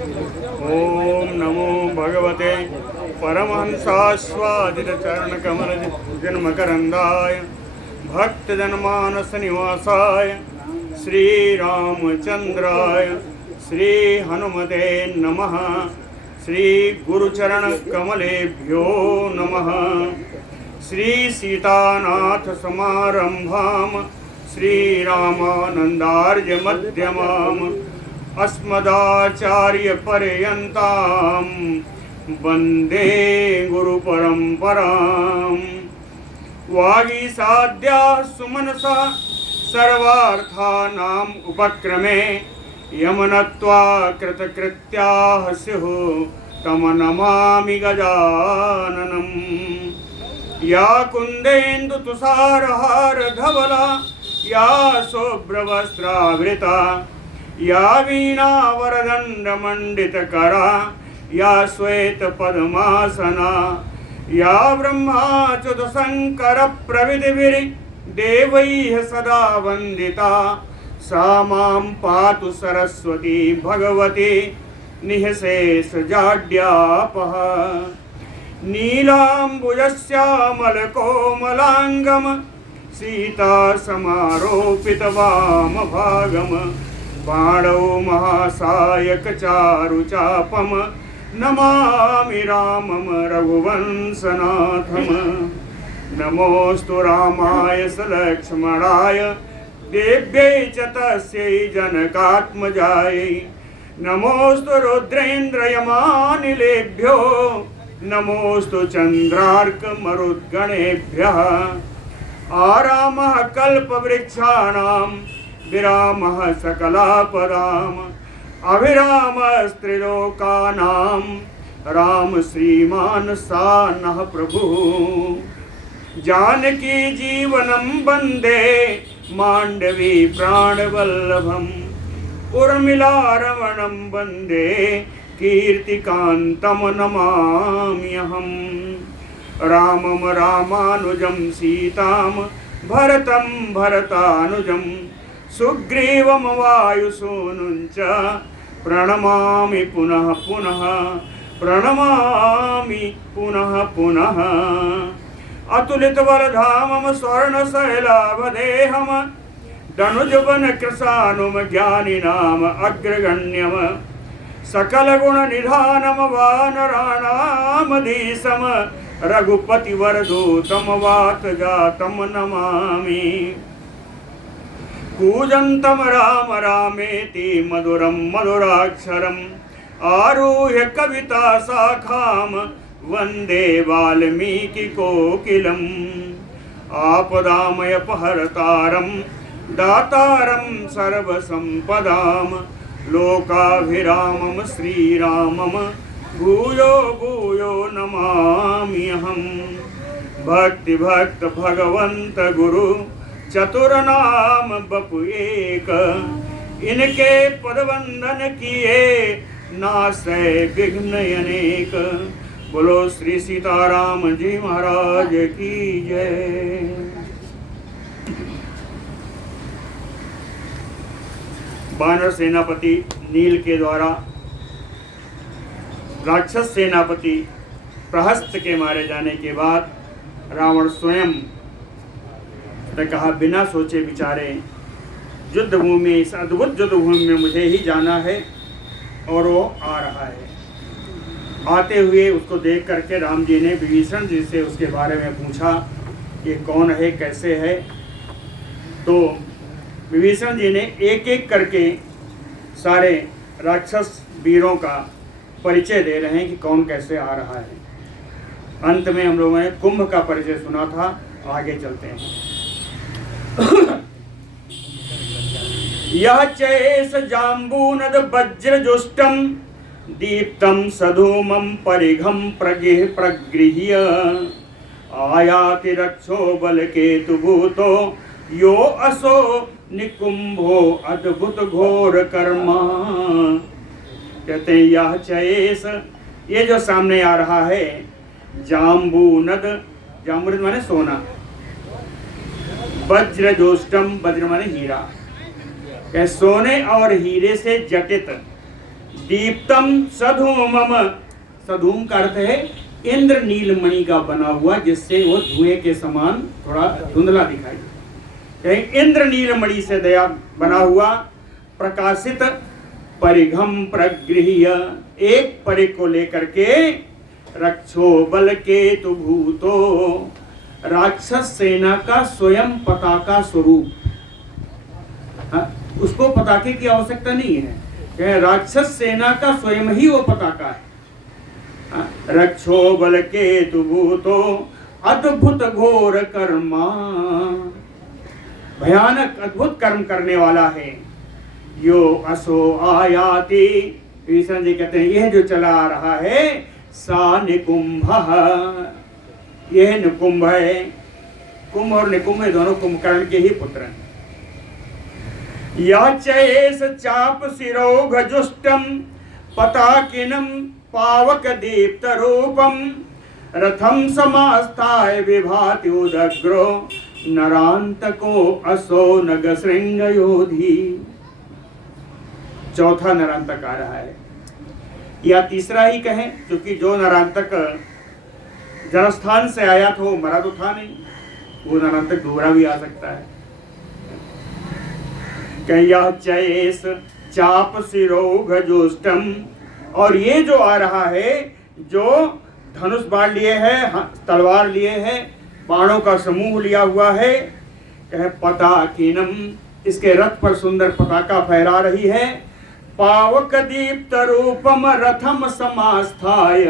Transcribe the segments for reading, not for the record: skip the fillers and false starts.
ओम नमो भगवते परमहंसास्वादितचरणकमलजन्मकरन्दाय भक्तजनमानसनिवासाय श्रीरामचन्द्राय श्रीहनुमते नमः। श्रीगुरुचरणकमलेभ्यो नमः। श्रीसीतानाथसमारम्भां श्रीरामानन्दार्यमध्यमाम् अस्मदाचार्यपर्यन्तां वन्दे गुरुपरम्पराम्। वागीसाद्याः सुमनसः सर्वार्थानाम् उपक्रमे यमनत्वा कृतकृत्याः स्युः तं नमामि गजाननम्। या कुन्देन्दुतुषारहारधवला या शुभ्रवस्त्रावृता या वीणावरदण्डमण्डितकरा या श्वेतपद्मासना या ब्रह्माच्युतशङ्करप्रभृतिभिर्देवैः सदा वन्दिता सा मां पातु सरस्वती भगवती निःशेषजाड्यापः। नीलाम्बुजश्यामलकोमलाङ्गं सीतासमारोपितवामभागं बाणौ महासायकचारुचापं नमामि रामं रघुवंशनाथम्। नमोऽस्तु रामाय सलक्ष्मणाय देव्यै च तस्यै जनकात्मजायै। नमोऽस्तु रुद्रेन्द्रयमानिलेभ्यो नमोऽस्तु चन्द्रार्कमरुद्गणेभ्यः। आरामः कल्पवृक्षाणां विरामः सकलापदाम् अभिरामस्त्रिलोकानां राम श्रीमान् सानः प्रभुः। जानकी जीवनं वन्दे माण्डवी प्राणवल्लभम् उर्मिलारमणं वन्दे कीर्तिकान्तं नमाम्यहम्। रामं रामानुजं सीतां भरतं भरतानुजं सुग्रीवं वायुसूनुं च प्रणमामि पुनः पुनः प्रणमामि पुनः पुनः। अतुलितबलधामं स्वर्णशैलाभदेहं दनुजवनकृशानुं ज्ञानिनाम् अग्रगण्यम् सकलगुणनिधानं वानराणामधीशं रघुपतिवरदूतं वातजातं नमामि। कूजन्तं राम रामेति मधुरं मधुराक्षरम् आरुह्य कविताशाखां वन्दे वाल्मीकिकोकिलम्। आपदामयपहर्तारं दातारं सर्वसम्पदां लोकाभिरामं श्रीरामं भूयो भूयो नमाम्यहम्। भक्तिभक्त भगवंत गुरु चतुरनाम बपु एक इनके पदवंदन किए नासै विघ्न अनेक। बोलो श्री सीताराम जी महाराज की जय। वानर सेनापति नील के द्वारा राक्षस सेनापति प्रहस्त के मारे जाने के बाद रावण स्वयं ने कहा बिना सोचे विचारे युद्ध भूमि, इस अद्भुत युद्ध भूमि में मुझे ही जाना है और वो आ रहा है। आते हुए उसको देख करके राम जी ने विभीषण जी से उसके बारे में पूछा ये कौन है, कैसे है। तो विभीषण जी ने एक एक करके सारे राक्षस वीरों का परिचय दे रहे हैं कि कौन कैसे आ रहा है। अंत में हम लोगों ने कुंभ का परिचय सुना था, आगे चलते हैं। यह चेस जाम्बूनद वज्रजुष्टम दीप्तम सधूमं परिघम प्रगृह्य आयाति रक्षो बलकेतुभूतो यो असो निकुंभो अद्भुत घोर कर्मा। कहते हैं यह चेस, ये जो सामने आ रहा है जाम्बूनद, जाम्बूनद माने सोना, वज्रजोष्टम, वज्र माने हीरा, सोने और हीरे से जटित दीप्तम सधूमम, सधूम का अर्थ है इंद्र नीलमणि का बना हुआ, जिससे वो धुएं के समान थोड़ा धुंधला दिखाई दे। इंद्र नीलमणि से दया बना हुआ, प्रकाशित परिघम प्रगृह्य, एक परिघ को लेकर के रक्षो बल के तु भूतो, राक्षस सेना का स्वयं पताका स्वरूप। उसको पताके की आवश्यकता नहीं है, राक्षस सेना का स्वयं ही वो पताका है। रक्षो बल के तु भूतो अद्भुत घोर कर्मा, भयानक अद्भुत कर्म करने वाला है। यो असो आयाति, कृष्ण जी कहते हैं यह जो चला आ रहा है, सा निकुंभ, यह निकुंभ है। कुंभ और निकुंभ दोनों कुंभकर्ण के ही पुत्र हैं। याचयेस चाप शिरोघजुष्टम पताकिनम पावक दीप्त रूपम, रथम समास्थाय विभाति उदग्रो नरांतको असो नग श्रृंग योधी। चौथा नरांतक आ रहा है, या तीसरा ही कहें, क्योंकि जो नरांतक जनस्थान से आया था वो मरा तो था नहीं, वो नरांतक दोबारा भी आ सकता है। कया चयेस चाप शिरोघजुष्टम, और ये जो आ रहा है, जो धनुष बाण लिए है, तलवार लिए है, बाणों का समूह लिया हुआ है, कहे पताकिनम, इसके रथ पर सुंदर पताका फहरा रही है। पावक दीप्त रूपम रथम समास्थाय,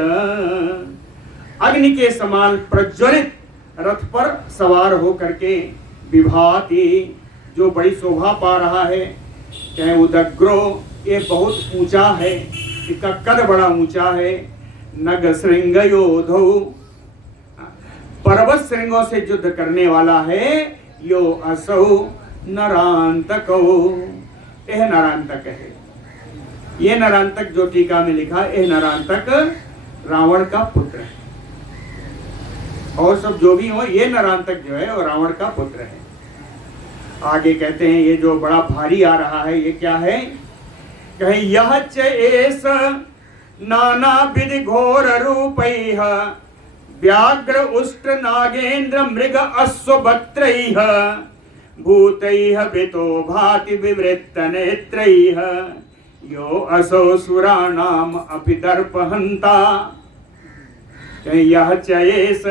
अग्नि के समान प्रज्वलित रथ पर सवार होकर के विभाति, जो बड़ी शोभा पा रहा है। कहे उदग्रो, ये बहुत ऊंचा है, इसका कद बड़ा ऊंचा है। नग श्रृंग योधो, पर्वत श्रृंगों से युद्ध करने वाला है। यो असौ नरांतको, यह नरांतक है। ये नरांतक जो टीका में लिखा, यह नरांतक रावण का पुत्र है। और सब जो भी हो, ये नरांतक जो है वो रावण का पुत्र है। आगे कहते हैं ये जो बड़ा भारी आ रहा है, ये क्या है? कहे यह चेस नाना विधि घोर रूपैः व्याघ्र उष्ट्र नागेन्द्र मृग अश्वभक्त्रैः भूतैः वृतो भाति विवृत्त नेत्रैः यो असौ सुराणाम अपि दर्पहंता। यह चयेस,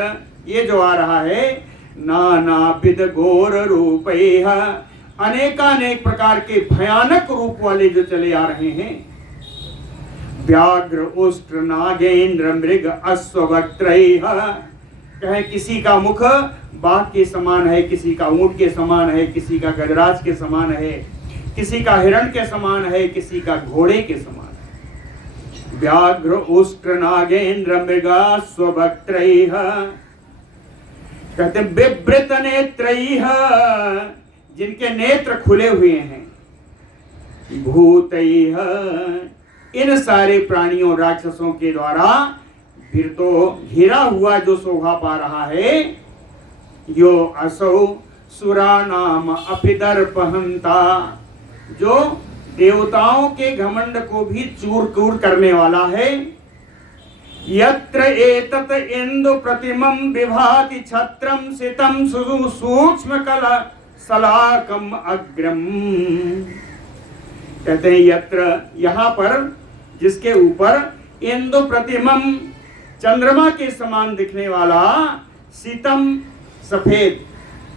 ये जो आ रहा है, नानाविध घोर रूपैः, अनेकानेक प्रकार के भयानक रूप वाले जो चले आ रहे हैं। व्याघ्र उष्ट्र नागेन्द्र मृग अश्वभक्त्रैः, कहे किसी का मुख बाघ के समान है, किसी का ऊंट के समान है, किसी का गजराज के समान है, किसी का हिरण के समान है, किसी का घोड़े के समान है। व्याघ्र उष्ट्र नागेन्द्र मृगाश्वभक्त्रैः, कहते बिभृत नेत्रैः, जिनके नेत्र खुले हुए हैं। भूतैः, इन सारे प्राणियों राक्षसों के द्वारा फिर तो घिरा हुआ जो शोभा पा रहा है। यो असौ सुरानाम अपिदर्पहंता, जो देवताओं के घमंड को भी चूर कूर करने वाला है। यत्र एतत इंदु प्रतिमं विभाति छत्रम सितम सूक्ष्म कला सलाकम अग्रम। कहते हैं यत्र, यहाँ पर जिसके ऊपर इंदु प्रतिमम, चंद्रमा के समान दिखने वाला, सीतम सफेद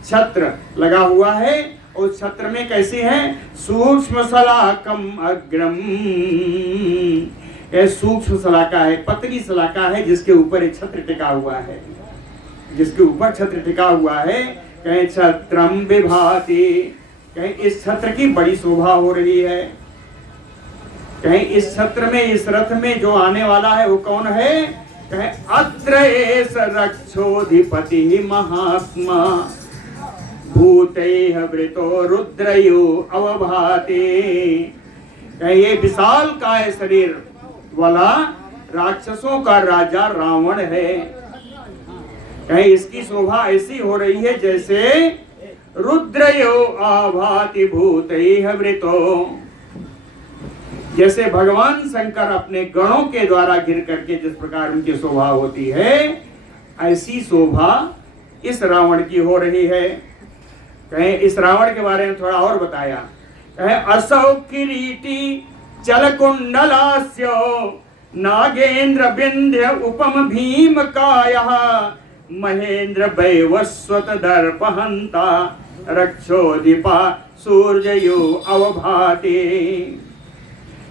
छत्र लगा हुआ है, और छत्र में कैसी है? सूक्ष्म सलाकम अग्रम, यह सूक्ष्म सलाका है, पतली सलाका है, जिसके ऊपर एक छत्र टिका हुआ है, जिसके ऊपर छत्र टिका हुआ है। कहीं छत्रम विभाति, कहीं इस छत्र की बड़ी शोभा हो रही है। कहीं इस छत्र में, इस रथ में जो आने वाला है वो कौन है? कहीं अत्र एष रक्षोधिपति महात्मा भूतैः वृतो रुद्रयो अवभाति। कहीं ये विशाल काय शरीर वाला राक्षसों का राजा रावण है। कहीं इसकी शोभा ऐसी हो रही है जैसे रुद्रयो आभाति भूतैः वृतो। जैसे भगवान शंकर अपने गणों के द्वारा घिर करके जिस प्रकार उनकी शोभा होती है, ऐसी शोभा इस रावण की हो रही है। कहें इस रावण के बारे में थोड़ा और बताया। कहें असौ किरीटी चल कुंडलास्यो नागेंद्र विंध्य उपम भीम कायः महेंद्र वैवस्वत दर्पहंता रक्षोदीपा सूर्ययो अवभाति।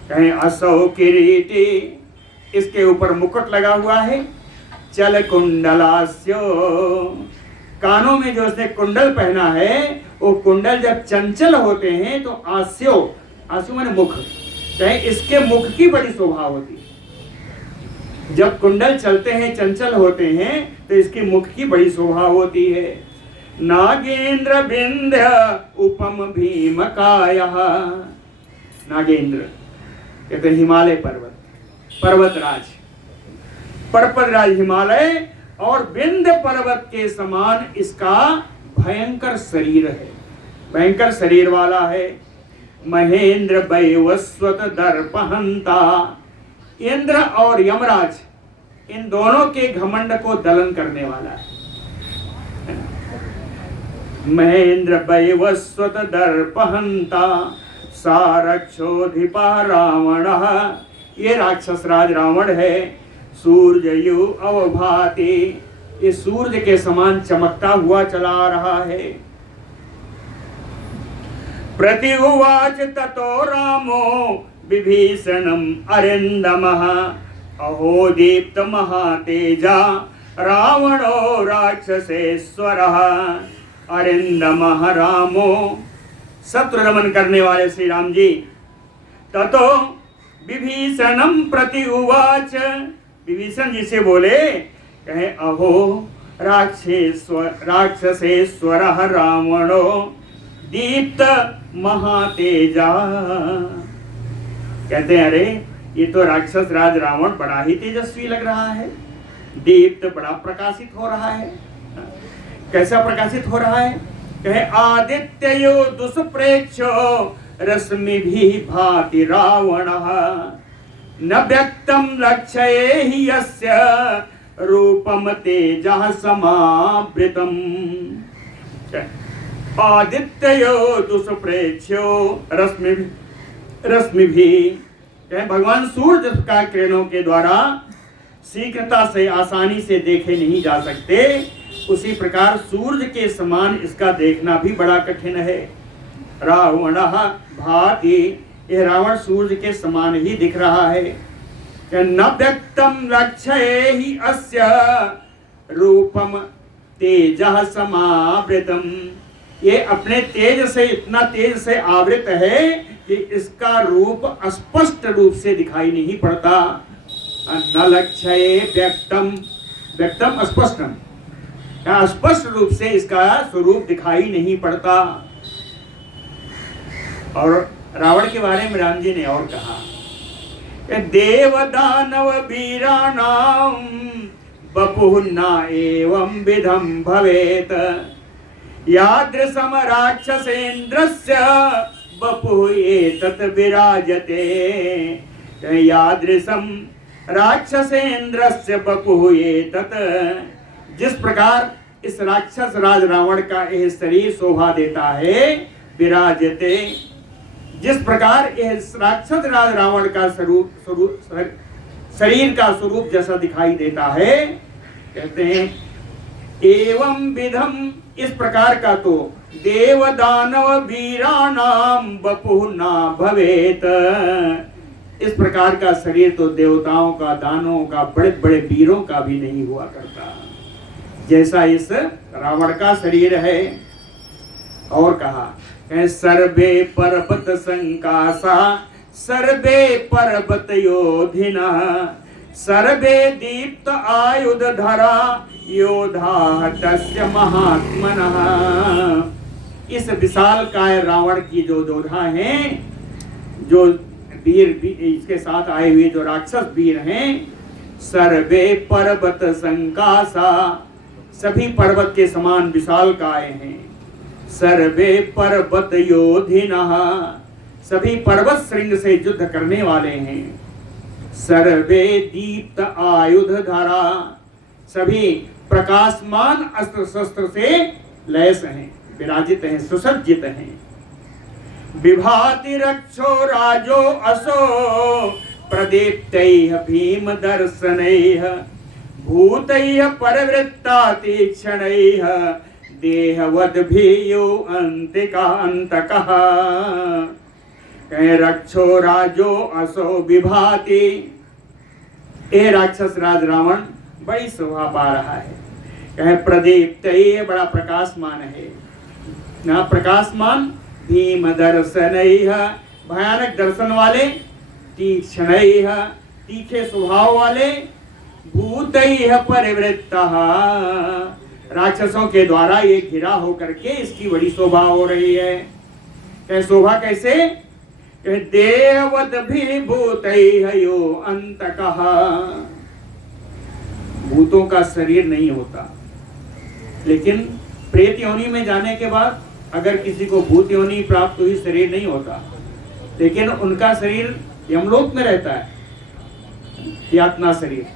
कहें असौ किरीटी, इसके ऊपर मुकुट लगा हुआ है। चल कुंडलास्यो, कानों में जो उसने कुंडल पहना है, वो कुंडल जब चंचल होते हैं तो आस्यो, आस्यो माने मुख, कहें इसके मुख की बड़ी शोभा होती है। जब कुंडल चलते हैं, चंचल होते हैं, तो इसके मुख की बड़ी शोभा होती है। नागेंद्र विंध्य उपम भीम कायः, नागेंद्र कहते हिमालय पर्वत, पर्वतराज, पर्वतराज हिमालय और विंध्य पर्वत के समान इसका भयंकर शरीर है, भयंकर शरीर वाला है। महेंद्र वैवस्वत दर्पहंता, इंद्र और यमराज इन दोनों के घमंड को दलन करने वाला है। महेंद्र वैवस्वत दर्पहंता सारक्षोधिपा रावण, ये राक्षस राज रावण है। सूर्ययु अवभाति, ये सूर्य के समान चमकता हुआ चला रहा है। प्रत्युवाच ततो रामो विभीषणम अरिंदमः अहो दीप्त महातेजा रावणो राक्षसेश्वरः। अरिंदमः रामो, शत्रु दमन करने वाले श्री राम जी। ततो विभीषणम प्रत्युवाच, विभीषण जी से बोले, कहे अहो राक्षसेश्वरः रावणो दीप्त महातेजा। कहते हैं अरे ये तो राक्षस राज रावण बड़ा ही तेजस्वी लग रहा है, दीप्त बड़ा प्रकाशित हो रहा है। कैसा प्रकाशित हो रहा है? कहे आदित्ययो दुष्प्रेक्षो रश्मि भी भाति रावणः न व्यक्तम लक्ष्ये हि यस्य रूपम तेजः समावृतम। आदित्ययो दुष्प्रेक्षो रश्मि भी, भगवान सूर्य का किरणों के द्वारा शीघ्रता से आसानी से देखे नहीं जा सकते, उसी प्रकार सूर्य के समान इसका देखना भी बड़ा कठिन है। रावणः भाति, यह रावण सूर्य के समान ही दिख रहा है। न व्यक्तम लक्ष्ये हि अस्य रूपम तेजः समावृतम, ये अपने तेज से इतना तेज से आवृत है कि इसका रूप स्पष्ट रूप से दिखाई नहीं पड़ता। न लक्ष्ये व्यक्तम, व्यक्तम स्पष्टम, स्पष्ट रूप से इसका स्वरूप दिखाई नहीं पड़ता। और रावण के बारे में राम जी ने और कहा, देव दानव वीराणाम बपुः न एवं विधम भवेत यादृशम राक्षसेन्द्रस्य बपुः एतत् विराजते। यादृशम राक्षसेन्द्रस्य बपुः एतत्, जिस प्रकार इस राक्षस राज रावण का यह शरीर शोभा देता है, विराजते, जिस प्रकार यह राक्षस राज रावण का शरीर का स्वरूप जैसा दिखाई देता है, कहते हैं एवं विधम, इस प्रकार का तो देव दानव वीराणाम बपुः न भवेत, इस प्रकार का शरीर तो देवताओं का, दानवों का, बड़े बड़े वीरों का भी नहीं हुआ करता जैसा इस रावण का शरीर है। और कहा सर्वे पर्वत संकासा सर्वे पर्वत योधिनः सर्वे दीप्त आयुध धरा योधा तस्य महात्मनः। इस विशाल काय रावण की जो योद्धा हैं, जो वीर इसके साथ आए हुए जो राक्षस वीर हैं, सर्वे पर्वत संकासा, सभी पर्वत के समान विशाल काय हैं। सर्वे पर्वत योधिनः, सभी पर्वत श्रृंग से युद्ध करने वाले हैं। सर्वे दीप्त आयुध धारा, सभी प्रकाशमान अस्त्र शस्त्र से लैस हैं, विराजित हैं, सुसज्जित हैं। विभाति रक्षो राजो असो प्रदीप्तैः भीम दर्शनैः भूतैः परिवृत्ता तीक्ष्णैः देहवद्भियो अंतिका अंतकः। कहे रक्षो राजो असो विभाति, ए राक्षस राज रावण बड़ी शोभा पा रहा है। कहे प्रदीप्त, ये बड़ा प्रकाशमान है। ना प्रकाशमान भीम दर्शनैः, भयानक दर्शन वाले, तीक्ष्णैः, तीखे स्वभाव वाले, भूतैः परिवृत्तः, राक्षसों के द्वारा ये घिरा होकर के इसकी बड़ी शोभा हो रही है। कहे शोभा कैसे? कहे देववद् भूतैः यो अंतकः, भूतों का शरीर नहीं होता, लेकिन प्रेत योनि में जाने के बाद अगर किसी को भूत योनि प्राप्त हुई, शरीर नहीं होता, लेकिन उनका शरीर यमलोक में रहता है, यातना शरीर।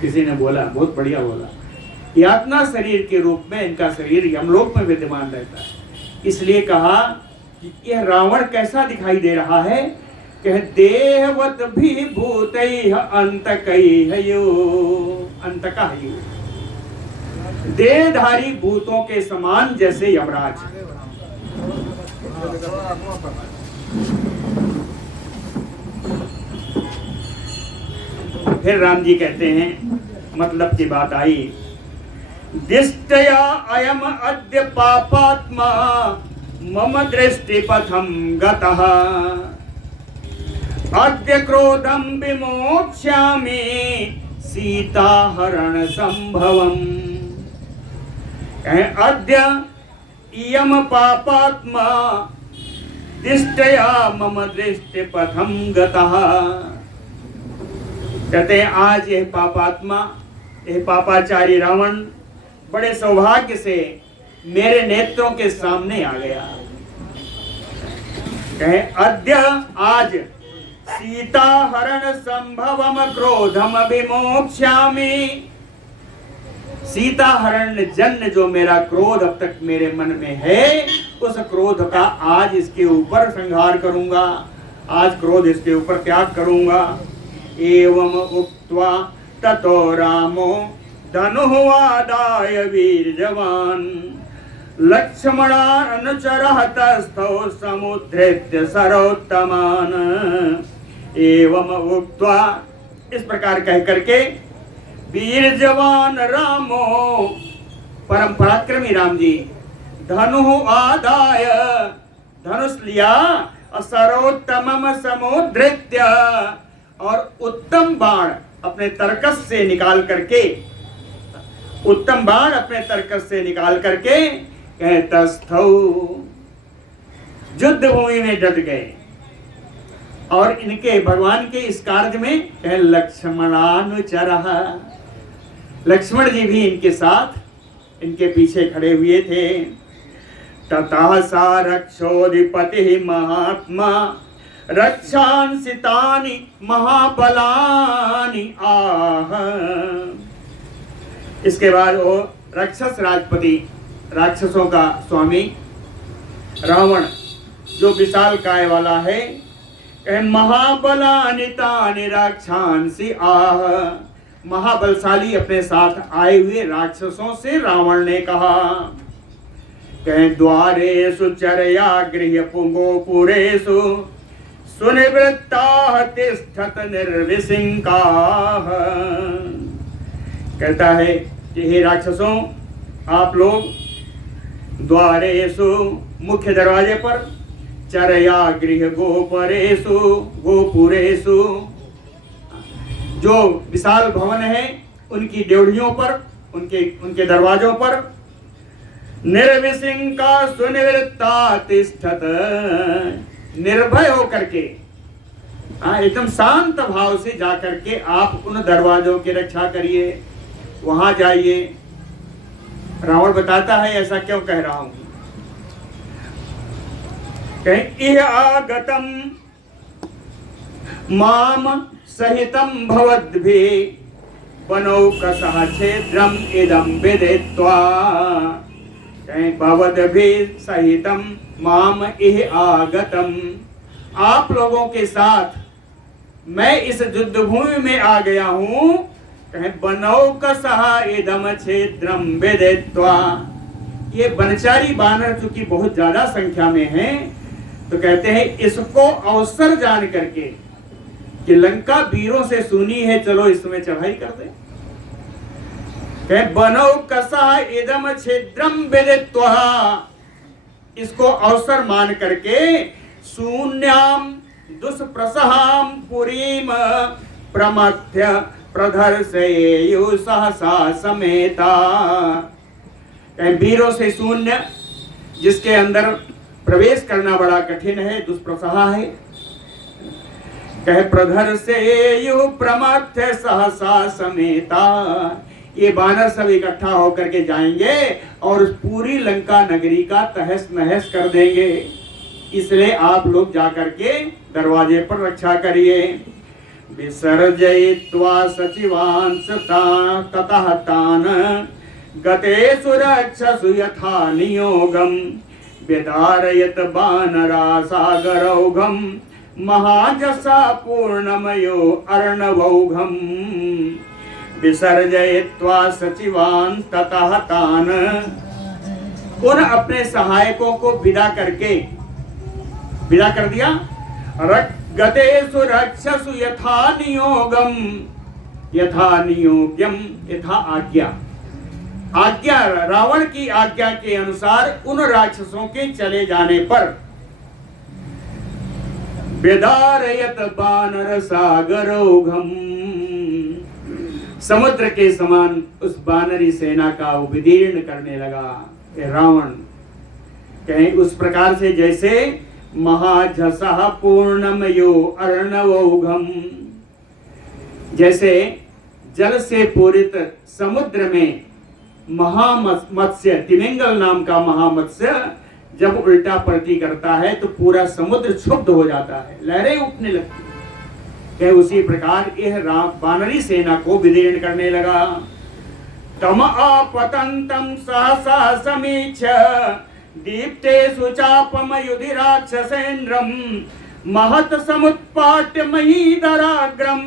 किसी ने बोला, बहुत बढ़िया बोला, यातना शरीर के रूप में इनका शरीर यमलोक में विद्यमान रहता है। इसलिए कहा कि यह रावण कैसा दिखाई दे रहा है? कह देहवत भी भूतैः अंतकैः यो, अंतकः यो, देहधारी भूतों के समान जैसे यमराज। फिर राम जी कहते हैं, मतलब की बात आई, दिष्टया अयम अद्य पापात्मा मम दृष्टि पथम गतः अद्य क्रोधम विमोक्ष्यामि सीता हरण संभवम। अद्य इयम पापात्मा दिष्टया मम दृष्टि पथम गतः। कहते हैं आज यह पापात्मा, यह पापाचारी रावण बड़े सौभाग्य से मेरे नेत्रों के सामने आ गया। कहे अद्य, आज, सीता हरण संभवम क्रोधम विमोक्ष्यामि, सीता हरण जन्य जो मेरा क्रोध अब तक मेरे मन में है, उस क्रोध का आज इसके ऊपर संहार करूंगा, आज क्रोध इसके ऊपर त्याग करूंगा। एवं उक्त्वा ततो रामो धनुवादाय वीर जवान लक्ष्मणानुचरः तस्थौ समुद्धृत्य सरोत्तमान। एवं उक्त्वा, इस प्रकार कह करके वीर जवान रामो, परम पराक्रमी राम जी, धनु आदाय, धनुष लिया, सरोत्तमम समुद्धृत्य, और उत्तम बाण अपने तरकस से निकाल करके, उत्तम बाण अपने तरकस से निकाल करके तस्थौ, युद्ध भूमि में डट गए। और इनके भगवान के इस कार्य में लक्ष्मणानुचरः, लक्ष्मण जी भी इनके साथ, इनके पीछे खड़े हुए थे। ततः सा रक्षोधिपति महात्मा रक्षांसि तानि महाबलानि आह। इसके बाद वो राक्षस राजपति, राक्षसों का स्वामी रावण, जो विशाल काय वाला है, महाबलानि तानि रक्षांसि आह, महाबलशाली अपने साथ आए हुए राक्षसों से रावण ने कहा। कहे द्वारेषु चरया गृह पुंगोपुरेषु सुनिवृत्ताः तिष्ठत निर्विसिंकाः। कहता है कि हे राक्षसों, आप लोग द्वारेषु, मुख्य दरवाजे पर, चरया गृह गोपरेषु, गोपुरेषु, जो विशाल भवन है उनकी ड्योढ़ियों पर, उनके दरवाजों पर, निर्विसिंका सुनिवृत्ता तिष्ठत, निर्भय होकर के, एकदम शांत भाव से जाकर के आप उन दरवाजों की रक्षा करिए, वहां जाइए। रावण बताता है ऐसा क्यों कह रहा हूं। कहीं इह आगतम माम सहितम भवद्भिः बनौकसः छेद्रम इदं विदित्वा। कहीं भवद्भिः सहितम माम इह आगतम, आप लोगों के साथ मैं इस युद्ध भूमि में आ गया हूं। कहीं बनौकसः इदं छेद्रम विदित्वा, ये बनचारी बानर चूंकि बहुत ज्यादा संख्या में हैं, तो कहते हैं इसको अवसर जान करके कि लंका वीरों से सुनी है, चलो इसमें चढ़ाई कर दे। बनौकसः इदं छिद्रम विदित्वा, इसको अवसर मान करके शून्याम दुष्प्रसहाम पुरीम प्रमथ्य प्रदर्शयेयुः सहसा समेता। वीरों से शून्य जिसके अंदर प्रवेश करना बड़ा कठिन है, दुष्प्रसहा है। कहे प्रदर्शयेयुः प्रमथ्य सहसा समेता, ये बानर सब इकट्ठा होकर के जाएंगे और उस पूरी लंका नगरी का तहस नहस कर देंगे। इसलिए आप लोग जाकर के दरवाजे पर रक्षा करिए। विसर्जयित्वा सचिवांस ततः तान गतेषु रक्षसु यथा नियोगम विदारयत बानरा सागरौघम महाजसा पूर्णमयो अर्णवौघम। विसर्जयित्वा सचिवान् ततः तान्, उन अपने सहायकों को विदा करके, विदा कर दिया। गतेषु रक्षसु यथा नियोगम, यथा नियोग्यम, यथा आज्ञा, आज्ञा रावण की आज्ञा के अनुसार उन राक्षसों के चले जाने पर विदारयत बानर सागरौघम, समुद्र के समान उस बानरी सेना का विदीर्ण करने लगा रावण। कहीं उस प्रकार से जैसे महाजसः पूर्णमयो अर्णवौघम, जैसे जल से पूरित समुद्र में महामत्स्य, तिमिंगल नाम का महामत्स्य जब उल्टा पलटी करता है तो पूरा समुद्र क्षुब्ध हो जाता है, लहरें उठने लगती है। उसी प्रकार यह बानरी सेना को विदीर्ण करने लगा। तम आपतंतम सहसा समीक्ष दीप्तेषु चापमयुधि राक्षसेन्द्रम महत समुत्पाट्य महीधराग्रम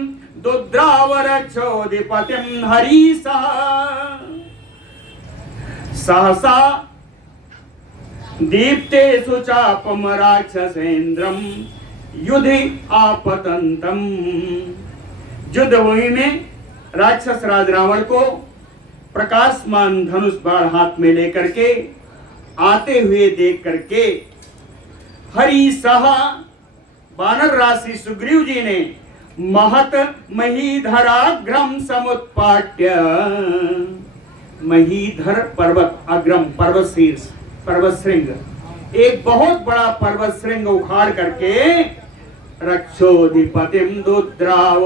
दुद्रावरक्षोधिपतिं हरीसा। सहसा दीप्तेषु चापम राक्षसेन्द्रम युधि आपतंतम, युद्ध भूमि में राक्षस राज रावण को प्रकाशमान धनुष बाण हाथ में लेकर के आते हुए देख करके हरि सहा बानर राशि सुग्रीव जी ने महत महीधराग्रम समुत्पाट्य, महीधर पर्वत, अग्रम पर्वत शीर्ष, पर्वत श्रृंग, एक बहुत बड़ा पर्वत श्रृंग उखाड़ करके रक्षोधिपतिम दुद्राव,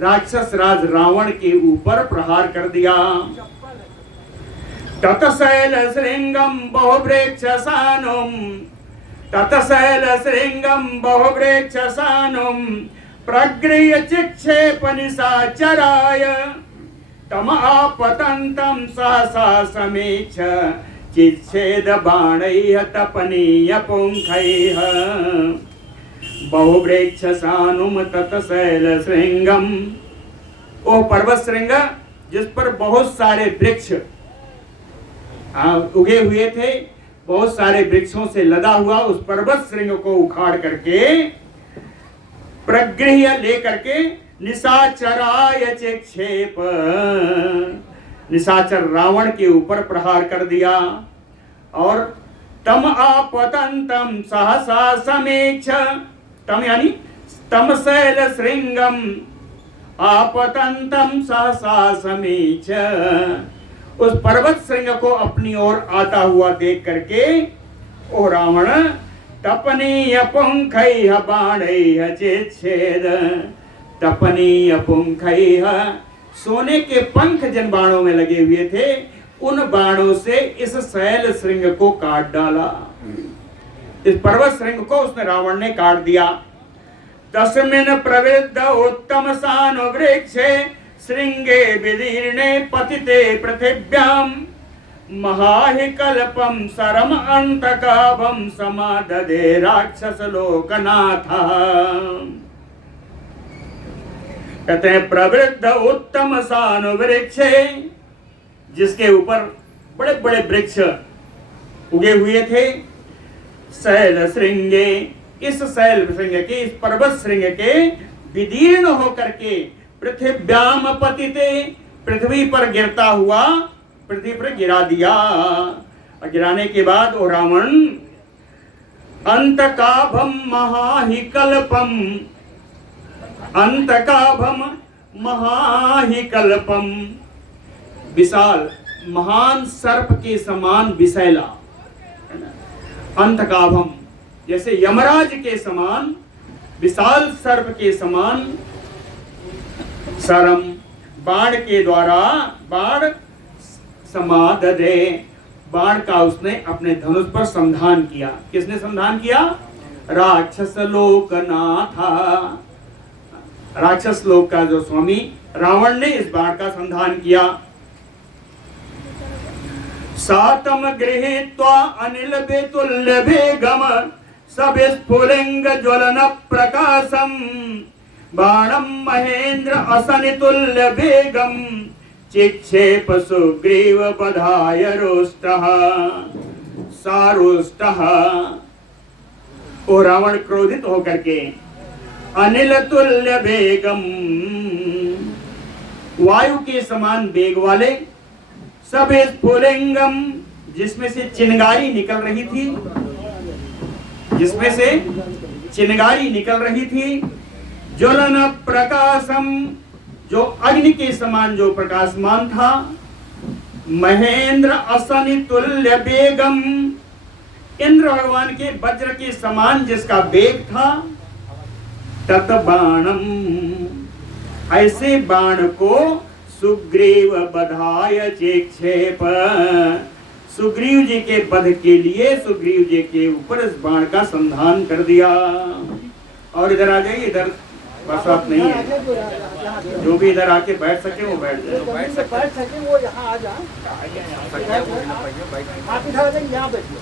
राक्षस राज रावण के ऊपर प्रहार कर दिया। ततशैल श्रृंगम बहुवृक्षसानुम, ततशैल श्रृंगम बहुवृक्षसानुम प्रगृह्य चिक्षेप निशाचराय तम आपतंतम सहसा समीक्ष चिच्छेद बाणैः तपनीय पुंखैः बहुवृक्षसानुम ततशैल श्रृंगम। ओ पर्वत श्रृंग जिस पर बहुत सारे वृक्ष उगे हुए थे, बहुत सारे वृक्षों से लदा हुआ उस पर्वत श्रृंग को उखाड़ करके प्रगृह्य लेकर के निशाचराय चिक्षेप, निशाचर रावण के ऊपर प्रहार कर दिया। और तम आपतंतम सहसा समीक्ष, तम यानी तम शैल श्रृंगम आपतंतम सहसा समीक्ष, उस पर्वत श्रृंग को अपनी ओर आता हुआ देख करके ओ रावण तपनीय पुंखैः बाणैः चिच्छेद, तपनीय पुंखैः, सोने के पंख जिन बाणों में लगे हुए थे उन बाणों से इस शैल श्रृंग को काट डाला। इस पर्वत श्रृंग को उसने रावण ने काट दिया। तस्मिन् प्रवृद्ध उत्तम सानुवृक्षे श्रृंगे विदीर्णे पतिते पृथिव्यां महाहिकल्पं सरम अंतकाभं समाददे राक्षस लोकनाथ। कहते हैं प्रवृद्ध उत्तम सानुवृक्षे, जिसके ऊपर बड़े बड़े वृक्ष उगे हुए थे, शैल श्रृंगे, इस शैल श्रृंग के, इस पर्वत श्रृंग के विदीर्ण होकर के पृथिव्याम पतिते, पृथ्वी पर गिरता हुआ, पृथ्वी पर गिरा दिया। और गिराने के बाद वो रावण अंतकाभम महाहिकल्पम, अंतकाभम महाहिकल्पम, विशाल महान सर्प के समान विशैला, अंतकाभम जैसे यमराज के समान, विशाल सर्प के समान, सरम बाण के द्वारा, बाण समाददे, बाण का उसने अपने धनुष पर संधान किया। किसने संधान किया? राक्षस लोकनाथ, राक्षस लोक का जो स्वामी रावण ने इस बाण का संधान किया। सातम गृहीत्वा अनिल बेतुल्य वेगम सविस्फुलिंग ज्वलन प्रकाशम बाणम महेंद्र असनितुल्य वेगम चिक्षेप सुग्रीव बधाय रोष्टः सारोष्टः। ओ रावण क्रोधित होकर के अनिल तुल्य वेगम, वायु के समान वेग वाले, सब स्फुलिंगम, जिसमें से चिनगारी निकल रही थी, जिसमें से चिनगारी निकल रही थी, ज्वलन प्रकाशम, जो अग्नि के समान जो प्रकाशमान था, महेंद्र असनि तुल्य वेगम, इंद्र भगवान के वज्र के समान जिसका वेग था, तत बाणम, ऐसे बाण को सुग्रीव बधाय चिक्षेप, सुग्रीव जी के वध के लिए सुग्रीव जी के ऊपर इस बाण का संधान कर दिया। और इधर आ जाइए, इधर बरसात नहीं है, जो भी इधर आके बैठ सके वो बैठ जाए, बैठ सके वो यहाँ आ जाए, आप इधर आ जाइए, यहाँ बैठिए।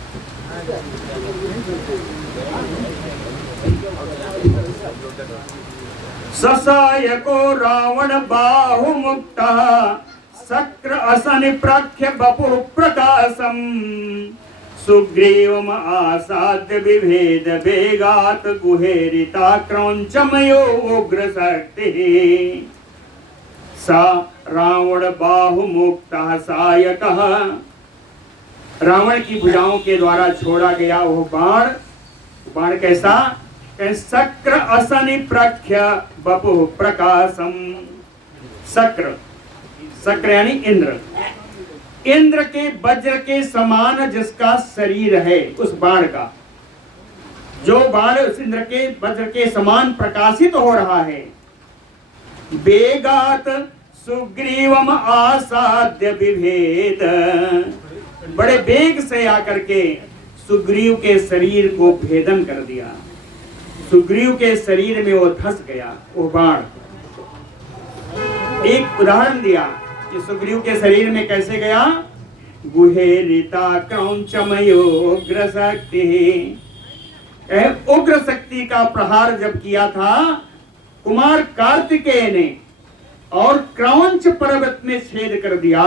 ससायको रावण बाहु मुक्तः शक्र असनि प्रख्य बपु प्रकाशम सुग्रीवम आसाद्य विभेद वेगात गुहेरिता क्रौंचमयो उग्र शक्ति। सा रावण बाहु मुक्तः सायकः, रावण की भुजाओं के द्वारा छोड़ा गया वो बाण, बाण कैसा? शक्र असनि प्रख्य बपु प्रकाशम, शक्र, शक्र यानी इंद्र, इंद्र के वज्र के समान जिसका शरीर है, उस बाण का, जो बाण उस इंद्र के वज्र के समान प्रकाशित हो रहा है। वेगात सुग्रीवम आसाद्य विभेद, बड़े वेग से आकर के सुग्रीव के शरीर को भेदन कर दिया, सुग्रीव के शरीर में वो धस गया वो बाण। एक उदाहरण दिया कि सुग्रीव के शरीर में कैसे गया? गुहेरिता क्रौंचमयो उग्र शक्ति, उग्र शक्ति का प्रहार जब किया था कुमार कार्तिकेय ने और क्रौंच पर्वत में छेद कर दिया,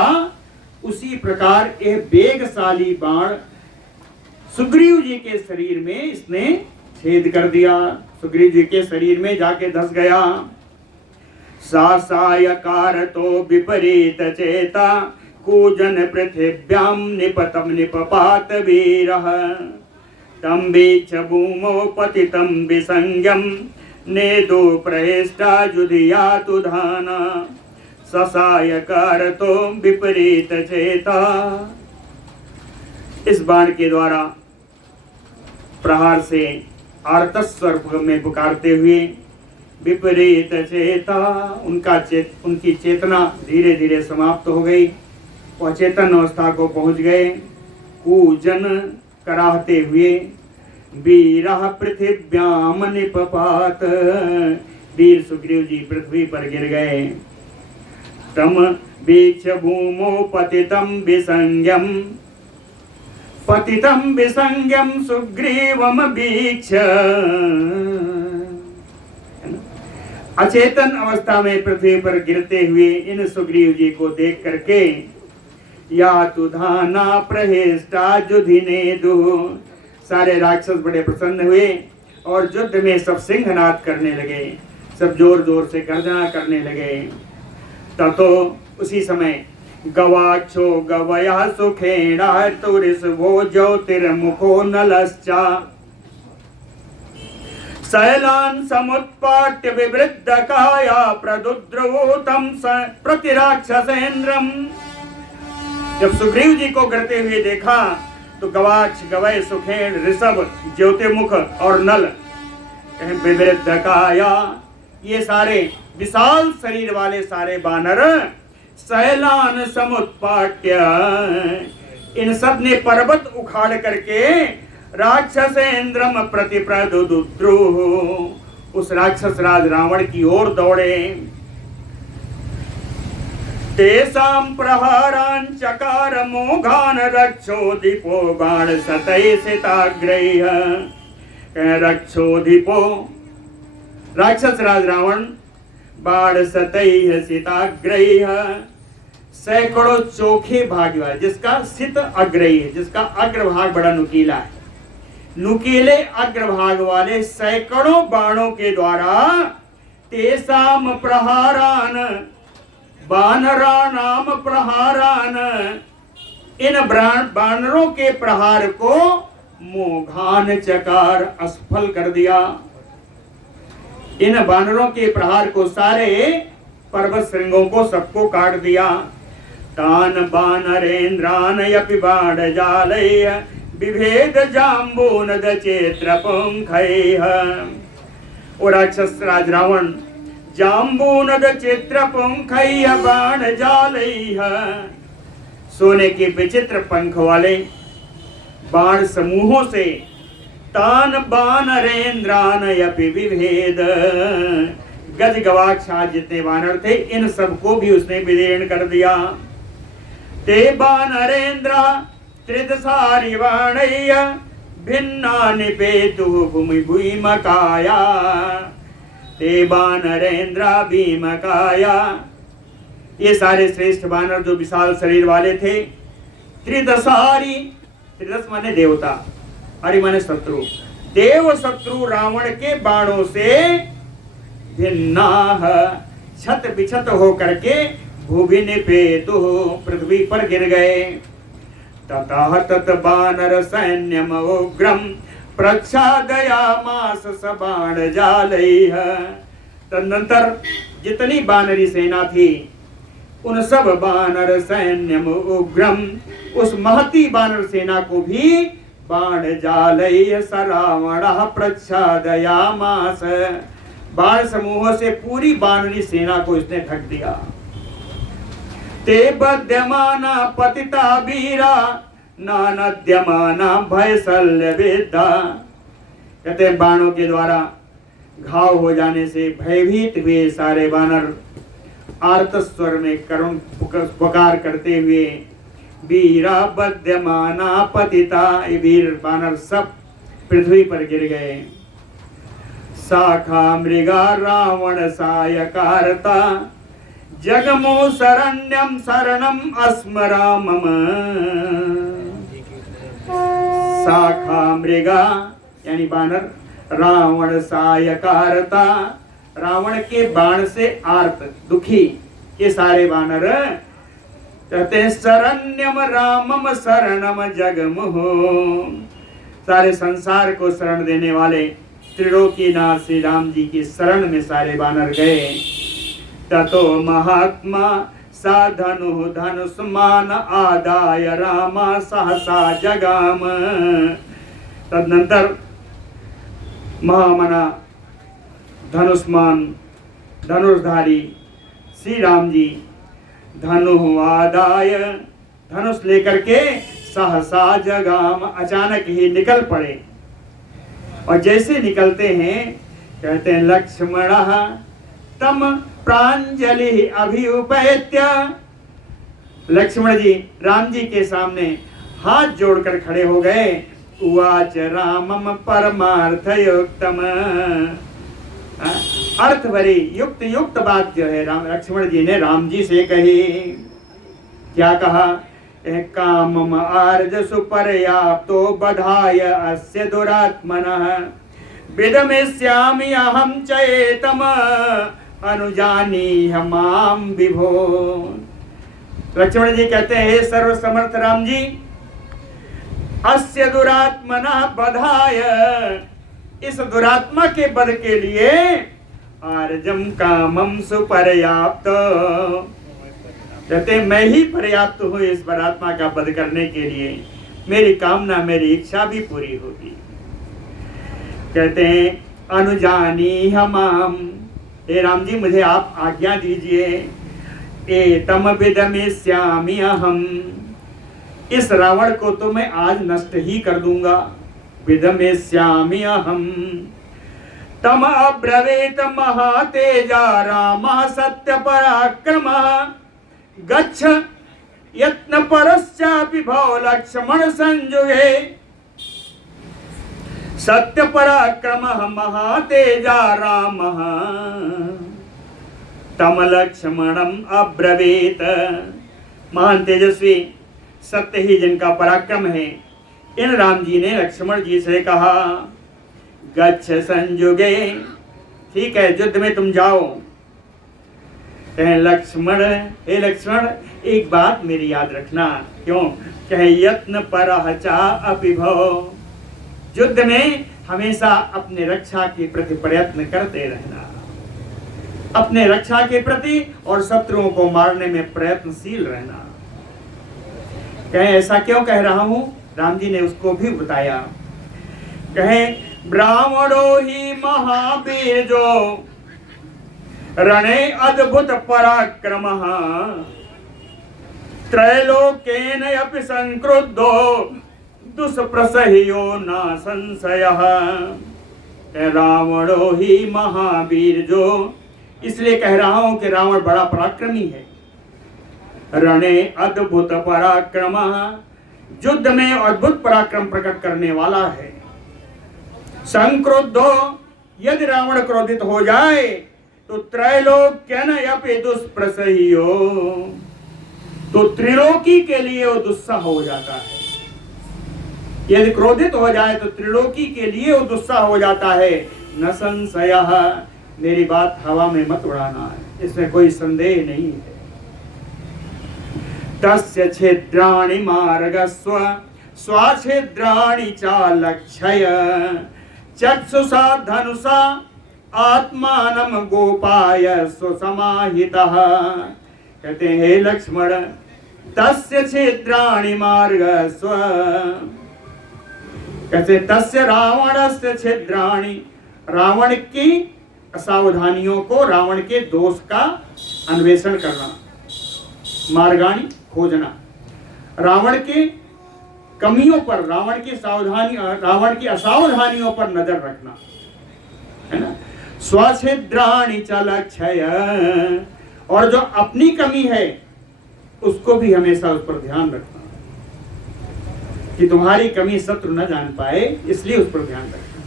उसी प्रकार यह वेगशाली बाण सुग्रीव जी के शरीर में इसने छेद कर दिया, सुग्रीव जी के शरीर में जाके धस गया। सासायकार तो विपरीत चेता कूजन पृथिव्याम निपतम निपपात वीरः तम बीच भूमो पतितम विसंज्ञम नेदो प्रहेष्टा जुधियातु धाना। ससायकार तो विपरीत चेता, इस बाण के द्वारा प्रहार से आर्तस्वर में पुकारते हुए विपरीत चेता, उनकी चेतना धीरे धीरे समाप्त हो गई, वह चेतन अवस्था को पहुंच गए। कूजन कराहते हुए वीरः पृथिव्याम निपपात। वीर सुग्रीव जी पृथ्वी पर गिर गए। तम वीक्ष्य भूमौ पतितं विसंज्ञम, पतितं विसंज्ञम सुग्रीवम वीक्ष्य। अचेतन अवस्था में पृथ्वी पर गिरते हुए इन सुग्रीव जी को देख करके या तुधाना प्रहेष्टा जुधिने दु, सारे राक्षस बड़े प्रसन्न हुए और युद्ध में सब सिंहनाद करने लगे, सब जोर जोर से गर्जना करने लगे। ततो उसी समय गवाक्षो गवया सुखेणा तुरिस्वो ज्योतिर्मुखो नलश्चा, शैलान् समुत्पाट्य विवृद्ध काया प्रदुद्रवोतम प्रतिराक्षसेन्द्रम। जब सुग्रीव जी को गिरते हुए देखा तो गवाक्ष गवय सुखेण ऋषभ ज्योतिर्मुख और नल विवृद्ध काया, ये सारे विशाल शरीर वाले सारे बानर, शैलान समुत्पाट्य, इन सब ने पर्वत उखाड़ करके राक्षसेन्द्रम प्रति प्रदुद्रु, उस राक्षस राज रावण की ओर दौड़े। तेषां प्रहारान् चकार मोघान् रक्षोधिपो बाण सतै सिताग्रैः। रक्षोधिपो राक्षस राज रावण बाण सतैः सिताग्रैः, सैकड़ों चोखे भाग वाला, जिसका सित अग्रही है, जिसका अग्रभाग बड़ा नुकीला है, नुकीले अग्रभाग वाले सैकड़ों बाणों के द्वारा तेसाम प्रहारान, बानरानाम प्रहारान, इन बानरों के प्रहार को मोघान चकार, असफल कर दिया। इन बानरों के प्रहार को, सारे पर्वत श्रृंगों को सबको काट दिया। तान बानरेन्द्रान यपि बाण जालैः विभेद जाम्बूनद चेत्र पुंखैः। और राक्षस राज रावण जाम्बूनद चेत्र पुंखैः बाण जालैः, सोने के विचित्र पंख वाले बाण समूहों से तान बानरेन्द्रान यपि विभेद, गज गवाक्ष जितने वानर थे इन सबको भी उसने विदीर्ण कर दिया। ते बानरेन्द्र त्रिदशारि बाणैः भिन्ना निपेतु भूमि भूमकाया। ते बानरेन्द्र भीमकाया, ये सारे श्रेष्ठ बानर जो विशाल शरीर वाले थे, त्रिदशारि, त्रिदश माने देवता, हरि माने शत्रु, देव शत्रु रावण के बाणों से भिन्नाः, छत बिछत हो करके भूभि निपेतु, पृथ्वी पर गिर गए। ततः तत बानर सैन्यम उग्रम प्रच्छादयामास स बाण जालैः। तदनंतर जितनी बानरी सेना थी उन सब बानर सैन्यम उग्रम, उस महती बानर सेना को भी बाण जालैः स रावणः प्रच्छादयामास, बाण समूहों से पूरी बानरी सेना को इसने ढक दिया। ते बध्यमाना पतिता वीरा नानद्यमाना भय शल्य विद्धा। कहते हैं बाणों के द्वारा घाव हो जाने से भयभीत हुए सारे बानर आर्त स्वर में करुण पुकार करते हुए वीरा बध्यमाना पतिता, ये वीर बानर सब पृथ्वी पर गिर गए। शाखा मृगा रावण सायकारता जगमो शरण्यम शरणम अस्मरामम। शाखा मृगा यानी बानर, रावण सायकारता, रावण के बाण से आर्त दुखी ये सारे बानर कहते शरण्यम रामम शरणम जगमुहो, सारे संसार को शरण देने वाले त्रिलोकीनाथ श्री राम जी की शरण में सारे बानर गए। ततो महात्मा सा धनु धनुष्मान आदाय रामा सहसा जगाम। तदनंतर महामना धनुष्मान धनुर्धारी श्री राम जी धनु आदाय, धनुष लेकर के सहसा जगाम, अचानक ही निकल पड़े। और जैसे निकलते हैं कहते हैं लक्ष्मण तम प्रांजलि अभिउपैत्य। लक्ष्मण जी राम जी के सामने हाथ जोड़कर खड़े हो गए। उवाच रामम परमार्थयुक्तम, अर्थ भरी युक्त युक्त बात जो है राम लक्ष्मण जी ने राम जी से कही। क्या कहा? कामम आर्ज सुपर्याप्तो बधाय अस्य दुरात्मनः विदमिष्यामि अहं चेतम अनुजानीह माम विभो। लक्ष्मण जी कहते हैं, हे सर्वसमर्थ राम जी, अस्य दुरात्मना बधाय, इस दुरात्मा के वध के लिए आर्जम कामम सुपर्याप्त, कहते मैं ही पर्याप्त हूँ इस दुरात्मा का वध करने के लिए, मेरी कामना मेरी इच्छा भी पूरी होगी। कहते हैं अनुजानी हमाम, हे राम जी मुझे आप आज्ञा दीजिए। एतम विदमिष्यामि अहम, इस रावण को तो मैं आज नष्ट ही कर दूंगा। विदमिष्यामि अहम तम अब्रवीत महातेजा रामः सत्य पराक्रमः गच्छ यत्न परश्चापि भव लक्ष्मण संजुगे। सत्य पराक्रमः महातेजा रामः तम लक्ष्मणम अब्रवीत, महान तेजस्वी सत्य ही जिनका पराक्रम है, इन राम जी ने लक्ष्मण जी से कहा गच्छ संजुगे, ठीक है युद्ध में तुम जाओ। कहे लक्ष्मण, हे लक्ष्मण एक बात मेरी याद रखना। क्यों? कहे यत्न परहचा अपि भव, युद्ध में हमेशा अपने रक्षा के प्रति प्रयत्न करते रहना, अपने रक्षा के प्रति और शत्रुओं को मारने में प्रयत्नशील रहना। कहे ऐसा क्यों कह रहा हूं? राम जी ने उसको भी बताया। कहे ब्राह्मणो ही महावीर जो रणे अद्भुत पराक्रमः त्रैलोक्येन अपि संक्रुद्धो दुष्प्रसह्यो न संशयः। रावणो ही महावीर जो, इसलिए कह रहा हूं कि रावण बड़ा पराक्रमी है। रणे अद्भुत पराक्रमः, युद्ध में अद्भुत पराक्रम प्रकट करने वाला है। संक्रुद्धो, यदि रावण क्रोधित हो जाए तो त्रैलोक्यन अपि दुष्प्रसह्यो, तो त्रिलोकी के लिए वो दुस्सह हो जाता है। यदि क्रोधित हो जाए तो त्रिलोकी के लिए वो दुस्सह हो जाता है। न संशयः, मेरी बात हवा में मत उड़ाना है, इसमें कोई संदेह नहीं है। तस्य छिद्राणि मार्गस्व स्वाछिद्राणि चालक्षय चक्षुषा धनुषा आत्मानं गोपाय सुसमाहितः। कहते हैं हे लक्ष्मण, तस्य छिद्राणि मार्गस्व, कहते तस्य रावणस्य छिद्राणि, रावण की असावधानियों को, रावण के दोष का अन्वेषण करना, मार्गाणी खोजना, रावण के कमियों पर, रावण की सावधानी, रावण की असावधानियों पर नजर रखना, है ना। स्वछिद्राणि च लक्षय, और जो अपनी कमी है उसको भी हमेशा उस पर ध्यान रखना कि तुम्हारी कमी शत्रु न जान पाए, इसलिए उस पर ध्यान रखना।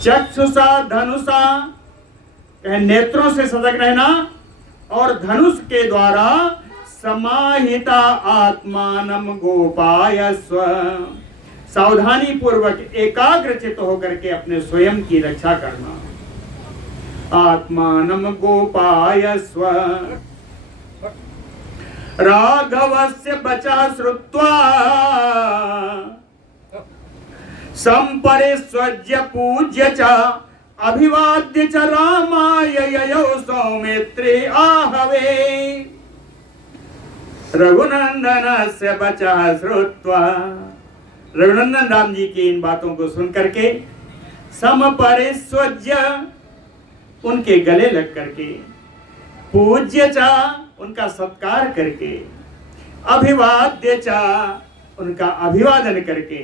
चक्षुषा धनुषा, नेत्रों से सजग रहना, और धनुष के द्वारा समाहिता आत्मानं गोपायस्व, सावधानी पूर्वक एकाग्रचित होकर के अपने स्वयं की रक्षा करना। आत्मानं गोपायस्व राघवस्य वचः श्रुत्वा संपरिस्वज्य पूज्य च अभिवाद्य च रामाय ययौ सौमित्रे आहवे। रघुनंदनस्य वचः श्रुत्वा, रघुनंदन राम जी की इन बातों को सुन करके समपरिस्वज्य, उनके गले लग करके, पूज्य चा, उनका सत्कार करके, अभिवाद्य चा, उनका अभिवादन करके,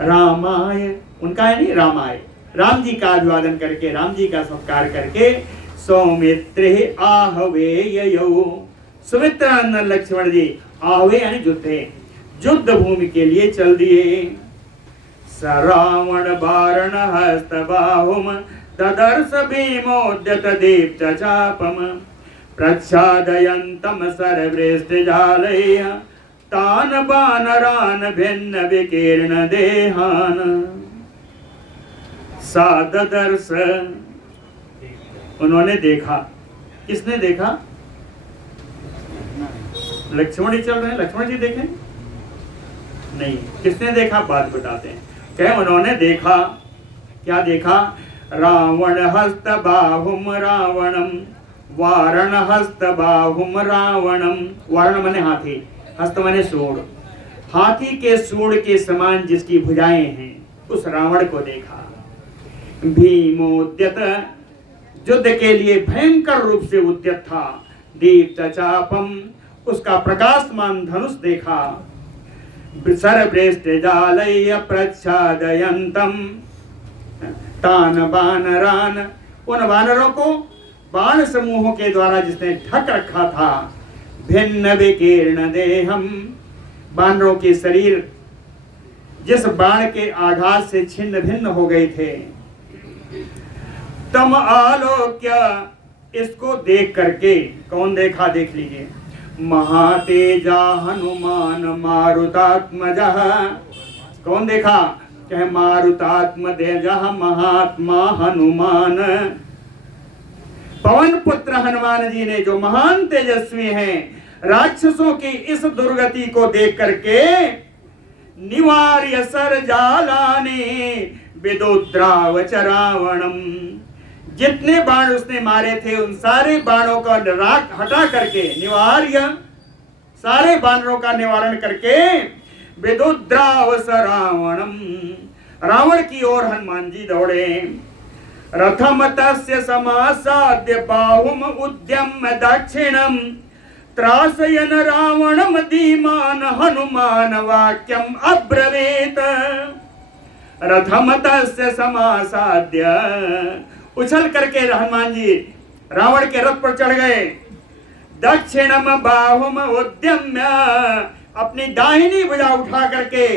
रामाय, उनका है नहीं, राम आए, राम जी का अभिवादन करके, राम जी का सत्कार करके सौमित्रे आहवे ययो, सुमित्रानंदन लक्ष्मण जी आहवे यानी युद्ध भूमि के लिए चल दिए। सरावण बारण हस्त बाहुम तदर्श भीमोद्यत दीप्त चापम प्रच्छादयन्तम सरवृष्ट जालय तान बानरान भिन्न विकीर्ण देहान सादर्श। उन्होंने देखा, किसने देखा? लक्ष्मण जी चल रहे हैं, लक्ष्मण जी देखें नहीं, किसने देखा बात बताते हैं। क्या उन्होंने देखा, क्या देखा? रावण हस्त बाहुम रावणम वारण हस्त बाहुम रावणम, वारण माने हाथी, हस्त माने सूंड, हाथी के सूंड के समान जिसकी भुजाएं हैं उस रावण को देखा। भीमोद्यत, युद्ध के लिए भयंकर रूप से उद्यत था। दीप्त चापम, उसका प्रकाशमान धनुष देखा। सरवृष्ट जालय प्रच्छादयन्तम तान बानरान, उन वानरों को बाण समूहों के द्वारा जिसने ढक रखा था। भिन्न विकीर्ण देहम, वानरों के शरीर जिस बाण के आघात से छिन्न भिन्न हो गए थे। तम आलोक्य, इसको देख करके, कौन देखा देख लीजिए। महातेजा हनुमान मारुतात्मजा, कौन देखा? कहे मारुतात्मजा महात्मा हनुमान, पवन पुत्र हनुमान जी ने जो महान तेजस्वी हैं, राक्षसों की इस दुर्गति को देख करके निवार्य सर जालाने विदुद्रावच रावणम, जितने बाण उसने मारे थे उन सारे बाणों का हटा करके, निवार्य सारे बाणों का निवारण करके विदुद्रावच रावणम, रावण की ओर हनुमान जी दौड़े। रथम तस्य समासाद्य बाहुम उद्यम दक्षिणम त्रासयन रावणम धीमान हनुमान वाक्यम अब्रवीत। रथम तस्य समासाद्य, उछल करके हनुमान जी रावण के रथ पर चढ़ गए। दक्षिणम बाहुम उद्यम्य, अपनी दाहिनी भुजा उठा करके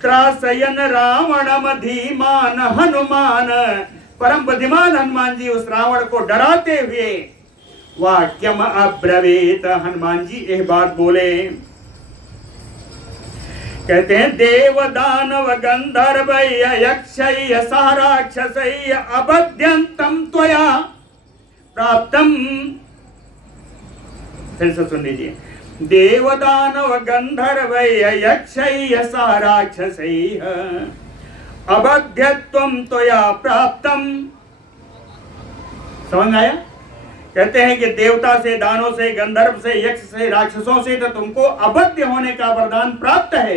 त्रासयन रावणम धीमान हनुमान, परम बुद्धिमान हनुमान जी उस रावण को डराते हुए वाक्यम अब्रवीत, हनुमान जी यह बात बोले। कहते हैं देव दानव गंधर्व यक्षय सहराक्षसय अबध्यंतम त्वया प्राप्तम। फिर से सुन लीजिए। देव दानव गंधर्व यक्षय सहराक्षसय अबध्यत्वम त्वया प्राप्तम। समझ आया? कहते हैं कि देवता से, दानों से, गंधर्व से, यक्ष से, राक्षसों से तो तुमको अबध्य होने का वरदान प्राप्त है,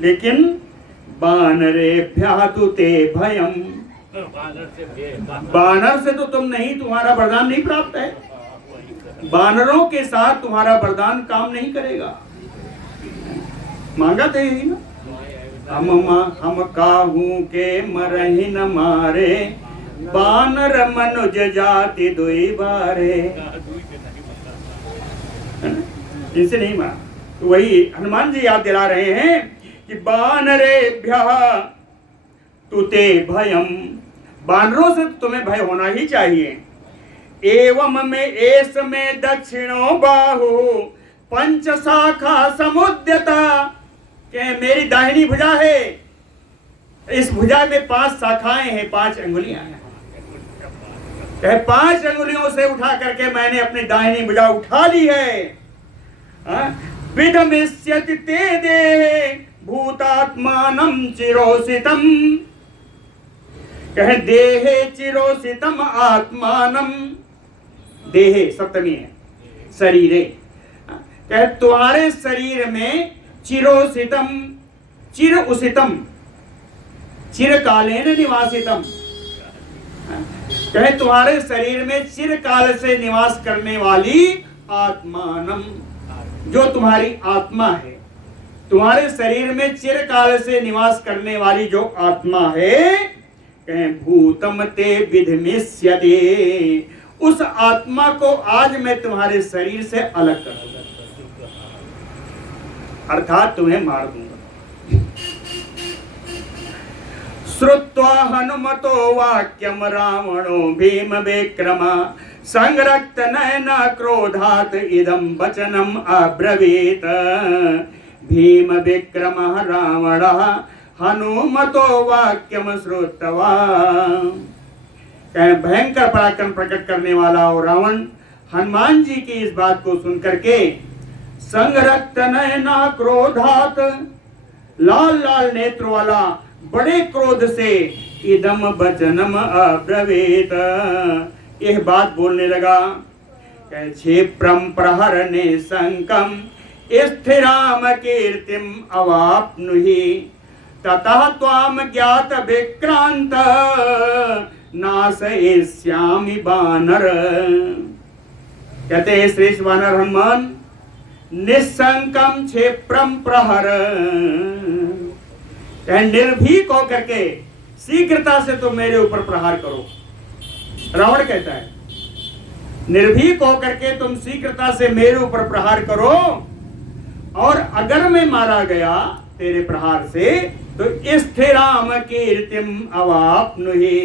लेकिन बानरेभ्यः तु ते भयम, बानर से तो तुम नहीं, तुम्हारा वरदान नहीं प्राप्त है। बानरों के साथ तुम्हारा वरदान काम नहीं करेगा। मांगा तो यही ना, हम काहू के मरहि न मारे बानर मनुज जाति दुई बारे, इनसे नहीं मारा। तो वही हनुमान जी याद दिला रहे हैं कि बानरेभ्यः तु ते भयम, बानरों से तुम्हें भय होना ही चाहिए। एवं में एस में दक्षिणो बाहु पंच शाखा समुद्यता, के मेरी दाहिनी भुजा है, इस भुजा में 5 शाखाएं हैं, 5 अंगुलियां हैं। 5 अंगुलियों से उठा करके मैंने अपनी दाहिनी भुजा उठा ली है। विधमिष्यति ते देहे भूतात्मानं चिरोसितम, कहे देहे चिरोसितम आत्मानम, देहे सप्तमी है, शरीरे, कहे तुम्हारे शरीर में चिरोसितम, चिर उसितम, चिरकालेन निवासितम, कहे तुम्हारे शरीर में चिरकाल से निवास करने वाली आत्मानम, जो तुम्हारी आत्मा है। तुम्हारे शरीर में चिरकाल से निवास करने वाली जो आत्मा है, कहें भूतम ते विधमिष्यते, उस आत्मा को आज मैं तुम्हारे शरीर से अलग कर दूंगा, अर्थात तुम्हें मार दूंगा। श्रुत्वा हनुमतो वाक्यम रावणो भीम विक्रम संरक्त नयन क्रोधात इदं वचनम अब्रवीत। भीम विक्रम रावण हनुमतो वाक्यम श्रुत्वा, भयंकर पराक्रम प्रकट करने वाला और रावण हनुमान जी की इस बात को सुनकर के संरक्त नयना क्रोधात, लाल लाल नेत्र वाला बड़े क्रोध से इदम वचनम अब्रवीत, यह बात बोलने लगा। क्षिप्रम प्रहरणे संकम स्थिराम कीर्तिम अवाप्नुहि ततः त्वाम ज्ञात विक्रांत नाशयिष्यामि बानर। कहते हैं श्रेष्ठ वानर हनुमान, निसंकम क्षिप्रम प्रहर, निर्भीक होकर के शीघ्रता से तुम मेरे ऊपर प्रहार करो। रावण कहता है निर्भीक होकर के तुम शीघ्रता से मेरे ऊपर प्रहार करो, और अगर मैं मारा गया तेरे प्रहार से तो स्थिराम कीर्तिम अवाप्नुहि,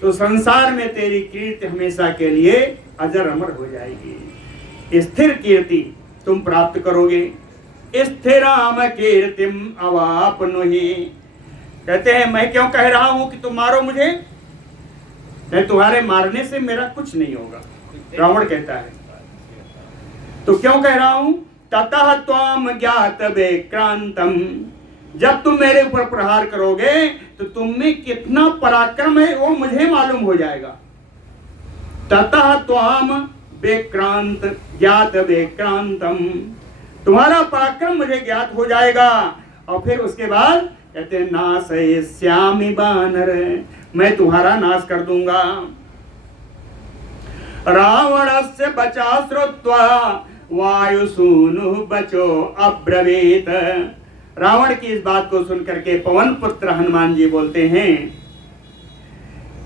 तो संसार में तेरी कीर्ति हमेशा के लिए अजर अमर हो जाएगी। स्थिर कीर्ति तुम प्राप्त करोगे। स्थिराम कीर्तिम अवाप्नुहि, कहते हैं मैं क्यों कह रहा हूं कि तुम मारो मुझे, मैं तुम्हारे मारने से मेरा कुछ नहीं होगा। रावण कहता है तो क्यों कह रहा हूं, ततः त्वाम ज्ञात विक्रांतम, जब तुम मेरे ऊपर प्रहार करोगे तो तुम में कितना पराक्रम है वो मुझे मालूम हो जाएगा। ततः त्वाम विक्रांत ज्ञात विक्रांतम, तुम्हारा पराक्रम मुझे ज्ञात हो जाएगा। और फिर उसके बाद कहते हैं नाशयिष्यामि बानर, मैं तुम्हारा नाश कर दूंगा। रावणस्य बचा श्रुत्वा वायुसूनु बचो अब्रवीत, रावण की इस बात को सुनकर के पवन पुत्र हनुमान जी बोलते हैं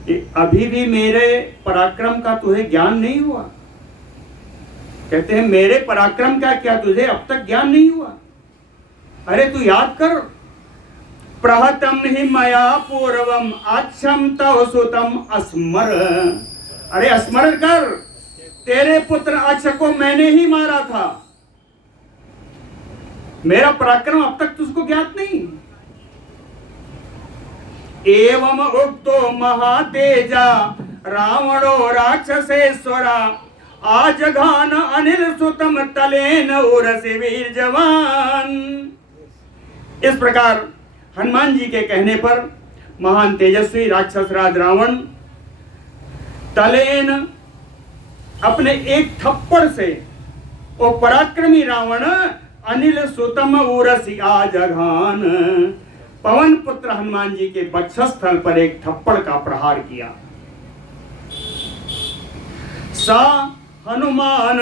कि अभी भी मेरे पराक्रम का तुझे ज्ञान नहीं हुआ। कहते हैं मेरे पराक्रम का क्या तुझे अब तक ज्ञान नहीं हुआ? अरे तू याद कर, प्रहतम ही मया पूर्वम अच्छम तव सुतम अस्मर, अरे स्मरण कर, तेरे पुत्र अक्ष को मैंने ही मारा था, मेरा पराक्रम अब तक तुझको ज्ञात नहीं। एवं उक्तो महातेजा रावणो राक्षसेश्वरा आजघान अनिल सुतम तलेन उरसी वीर जवान। इस प्रकार हनुमान जी के कहने पर महान तेजस्वी राक्षस राज रावण तलेन, अपने एक थप्पड़ से वो पराक्रमी रावण अनिल सुतम उरसी आजघान, पवन पुत्र हनुमान जी के वक्षस्थल पर एक थप्पड़ का प्रहार किया। सा हनुमान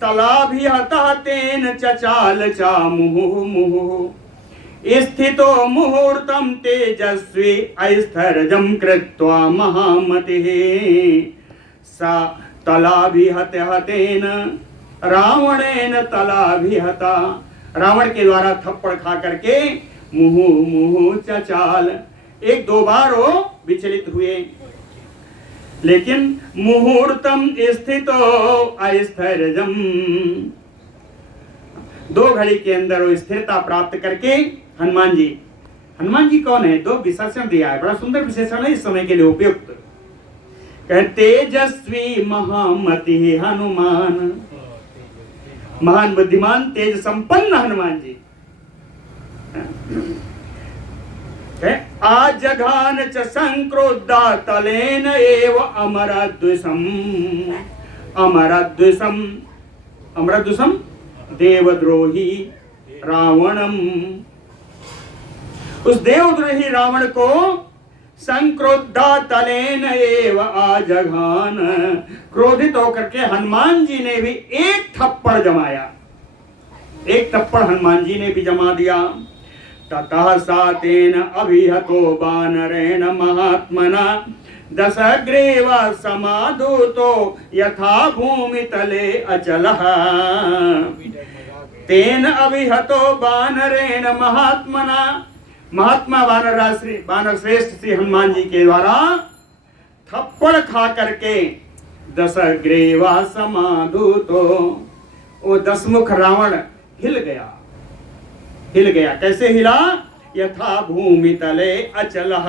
तलाभिहतः तेन चचाल चामुहुः मुहुः स्थितो मुहूर्तम तेजस्वी ऐस्थर्जं कृत्वा महामतिः। सा तलाभिहतः तेन रावणेन तलाभिहता, रावण के द्वारा थप्पड़ खा करके मुहु मुहु चचाल, एक दो बार वो विचलित हुए, लेकिन मुहूर्तम स्थितो अस्थैर्यम, दो घड़ी के अंदर वो स्थिरता प्राप्त करके हनुमान जी कौन है? दो विशेषण दिया है, बड़ा सुंदर विशेषण है, इस समय के लिए उपयुक्त। तेजस्वी महामति हनुमान, महान बुद्धिमान तेज संपन्न हनुमान जी। आजघान च संक्रोधा तलेन एव अमरद्विषम, अमरद्विषम देवद्रोही रावणम, उस देवद्रोही रावण को संक्रोधा तलेन एव आजघान, क्रोधित होकर के हनुमान जी ने भी एक थप्पड़ जमाया। एक थप्पड़ हनुमान जी ने भी जमा दिया। ततः सा तेन अभिहतो वानरेण महात्मना दशग्रीवा समाधूतो यथा भूमि तले अचलः। तेन अभिहतो वानरेण महात्मना, महात्मा वानर श्रेष्ठ श्री हनुमान जी के द्वारा थप्पड़ खा करके दशग्रीवा समाधूतो, वो दसमुख रावण हिल गया। हिल गया कैसे हिला? यथा भूमि तले अचलः,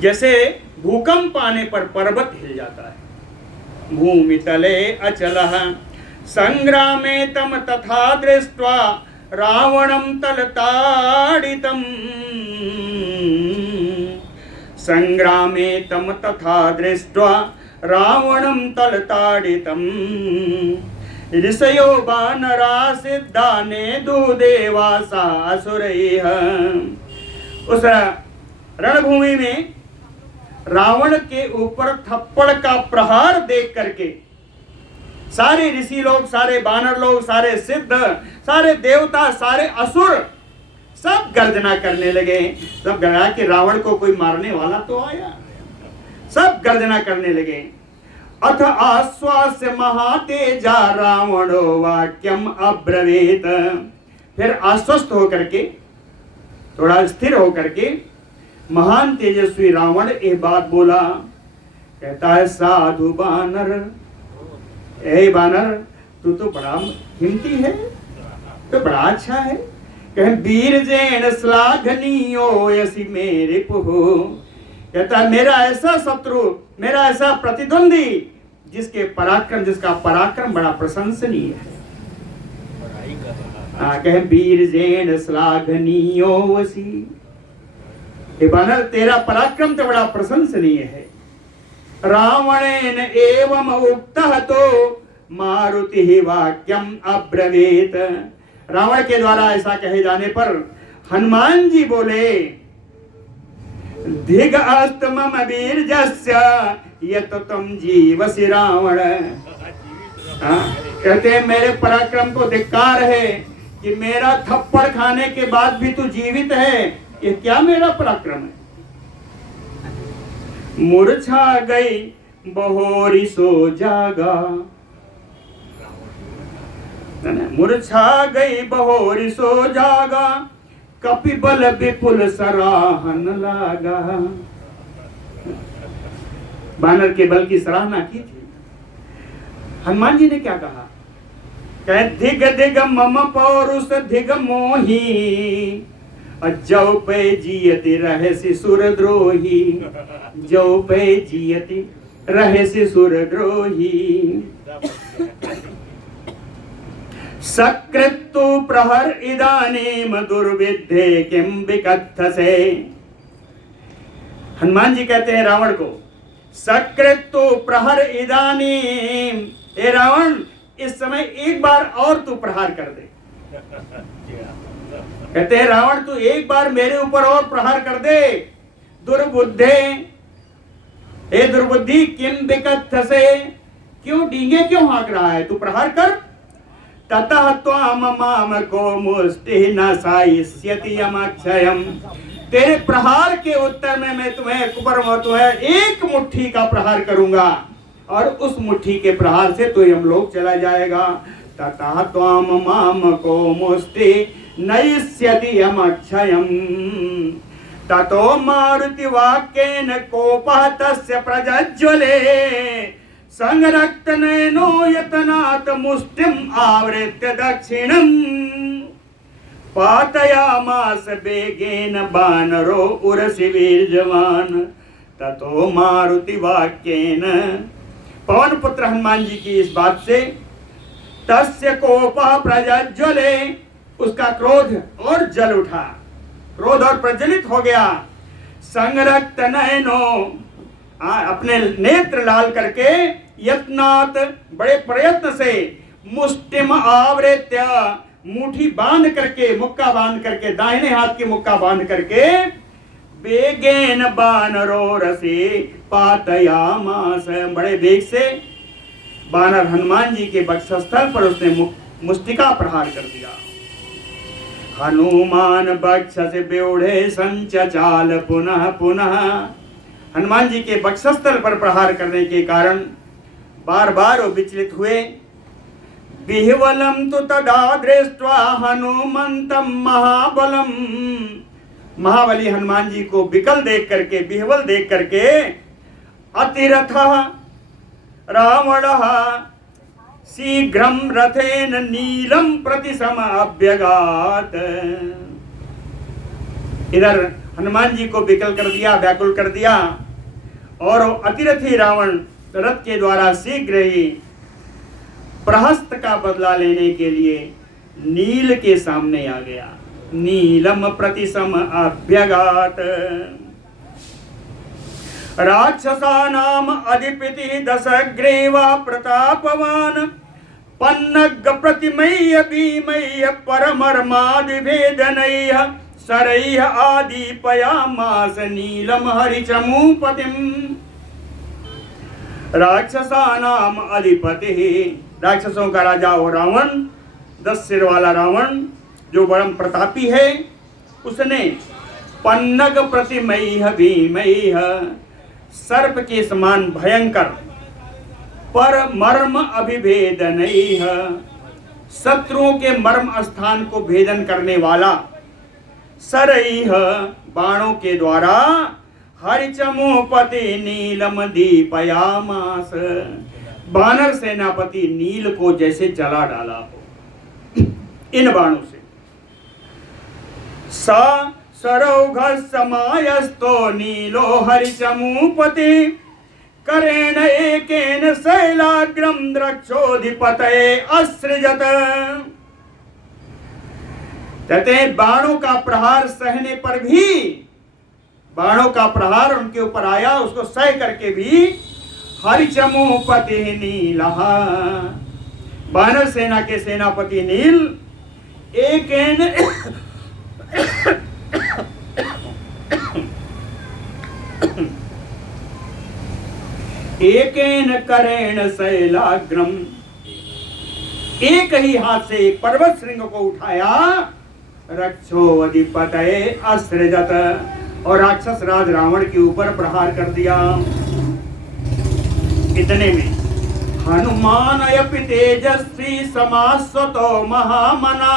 जैसे भूकंप आने पर पर्वत हिल जाता है। भूमि तले अचलः संग्रामे तम तथा दृष्ट्वा रावणं तलताडितम्। संग्रामे तम तथा दृष्ट्वा रावणं तलताडितम्। ऋषयो वानरा सिद्धा नेदु देवासा असुरैः। उस रणभूमि में रावण के ऊपर थप्पड़ का प्रहार देख करके सारे ऋषि लोग, सारे वानर लोग, सारे सिद्ध, सारे देवता, सारे असुर सब गर्जना करने लगे। सब गया कि रावण को कोई मारने वाला तो आया। सब गर्जना करने लगे। अथ आश्वास्य महातेजा रावणो वाक्यम अब्रवीत। फिर आश्वस्त होकर के, थोड़ा स्थिर होकर के महान तेजस्वी रावण एक बात बोला। कहता है साधु बानर, ए बानर तू तो बड़ा हिम्मती है, तो बड़ा अच्छा है। कह वीर जैन श्लाघनीयो यसी मेरे पुहो। कहता है मेरा ऐसा शत्रु, मेरा ऐसा प्रतिद्वंदी जिसका पराक्रम बड़ा प्रशंसनीय है। कह वीर जैन श्लाघनीयो वसी। बानर तेरा पराक्रम तो बड़ा प्रशंसनीय है। रावणेन एवं उक्तः तो मारुति ही वाक्यम अब्रवीत। रावण के द्वारा ऐसा कहे जाने पर हनुमान जी बोले धिग अस्त मम वीर्यस्य यत तुम जीवसि रावण। कहते हैं मेरे पराक्रम को धिक्कार है कि मेरा थप्पड़ खाने के बाद भी तू जीवित है। ये क्या मेरा पराक्रम है? मूर्छा गई बहोरी सो जागा। मूर्छा गई बहोरी सो जागा, कपिबल विपुल सराहन लागा। बानर के बल की सराहना की थी। हनुमान जी ने क्या कहा? कहे धिग धिग मम पौरुष धिग मोही, जौ पे जियति रहसि सुरद्रोही। जौ पे जियति रहसि सुरद्रोही। सकृत्तु प्रहर इदानीम दुर्विद्धे किम विकथसे। हनुमान जी कहते हैं रावण को सकृत्तु प्रहर इदानीम, हे रावण इस समय एक बार और तू प्रहार कर दे। कहते हैं रावण तू एक बार मेरे ऊपर और प्रहार कर दे। दुर्बुद्धे, हे दुर्बुद्धि किम विकथसे, क्यों डींगे क्यों हाँक रहा है, तू प्रहार कर। ततः त्वाम माम को मुष्टि न साइष्यति यमक्षयम्। तेरे प्रहार के उत्तर में मैं तुम्हें एक मुट्ठी का प्रहार करूंगा और उस मुट्ठी के प्रहार से तो यमलोक चला जाएगा। ततः त्वाम माम को मुष्टि नयिष्यति यमक्षयम्। ततो मारुति वाक्येन कोपः तस्य प्रज्वले, संरक्त नयनो यतनात् मुष्टिम् आवृत्य दक्षिणम्। पातयामास वेगेन बानरो उरसि वीर्यवान्। ततो मारुति वाक्येन, पवन पुत्र हनुमान जी की इस बात से तस्य कोपः प्रज्वले, उसका क्रोध और जल उठा, क्रोध और प्रज्वलित हो गया। संरक्त नयनो, अपने नेत्र लाल करके यत्नात्, बड़े प्रयत्न से, मुष्टिम आवृत्य, मुट्ठी बांध करके, मुक्का बांध करके, दाहिने हाथ की मुक्का बांध करके बेगेन बानरो रसे पातयामास, बड़े वेग से बानर हनुमान जी के वक्षस्थल पर उसने मुष्टिका प्रहार कर दिया। हनुमान वक्ष से व्यूढ़े संचाल पुनः पुनः, हनुमान जी के वक्षस्थल पर प्रहार करने के कारण बार बार वो विचलित हुए। विह्वलम तो तदा दृष्ट्वा हनुमंतम महाबलम, महाबली हनुमान जी को विकल देख करके, विह्वल देख करके, अतिरथ रावण शीघ्रम रथेन नीलम प्रति समाभ्यगात, इधर हनुमान जी को विकल कर दिया, व्याकुल कर दिया, और अतिरथी रावण रथ के द्वारा शीघ्र ही प्रहस्त का बदला लेने के लिए नील के सामने आ गया। नीलम प्रति समाभ्यगात, राक्षसानाम अधिपति दशग्रीवा प्रतापवान, पन्नग प्रतिमय्य भीमय्य परमर्मादि भेदनैः सरैः आदीपयामास नीलम हरिचमूपतिम। राक्षसानाम अधिपति, राक्षसों का राजा हो रावण, 10 सिर वाला रावण जो परम प्रतापी है, उसने पन्नग प्रतिमय्य भीमय्य, सर्प के समान भयंकर, पर मर्म अभिभेदनैः, शत्रुओं के मर्म स्थान को भेदन करने वाला, सरैः बाणों के द्वारा, हरिचमूपति नीलम दीपयामास, बानर सेनापति नील को जैसे जला डाला हो इन बाणों से। सा सरौघ समायस्तो नीलो हरिचमूपति, करेण एकेन शैलाग्रम द्रक्षोधिपतये असृजत, कहते हैं बाणों का प्रहार सहने पर भी, बाणों का प्रहार उनके ऊपर आया, उसको सह करके भी हरिचमूपति नीलः, बानर सेना के सेनापति नील एकेन एकेन करेण शैलाग्रम, एक ही हाथ से एक पर्वत श्रृंग को उठाया, रक्षोधिपतये असृजत, और राक्षस राज रावण के ऊपर प्रहार कर दिया। इतने में हनुमान अपि तेजस्वी समास्वतो महामना,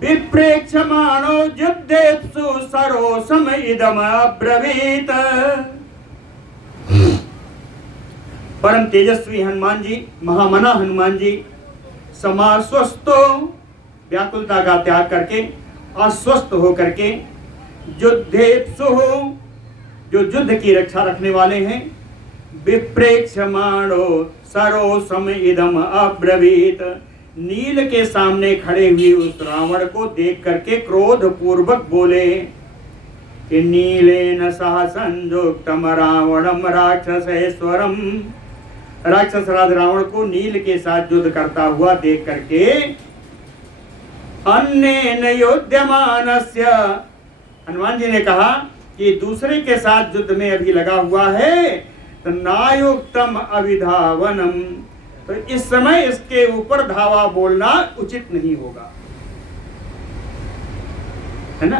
विप्रेक्षमाणो युद्धेप्सु सरोसम इदम अब्रवीत, परम तेजस्वी हनुमान जी, महामना हनुमान जी, समास्वस्थो, व्याकुलता का त्याग करके, अस्वस्थ हो करके, युद्धेप्सु, जो युद्ध की रक्षा रखने वाले हैं, विप्रेक्षमाणो सरोसम इदम अब्रवीत, नील के सामने खड़े हुए उस रावण को देख करके क्रोध पूर्वक बोले कि नीलेन सह संयुक्तम रावणम राक्षसेश्वरम, राक्षस राज रावण को नील के साथ युद्ध करता हुआ देख करके, अन्येन युध्यमानस्य, हनुमान जी ने कहा कि दूसरे के साथ युद्ध में अभी लगा हुआ है, तो नायुक्तम अभिधावनम, तो इस समय इसके ऊपर धावा बोलना उचित नहीं होगा, है ना।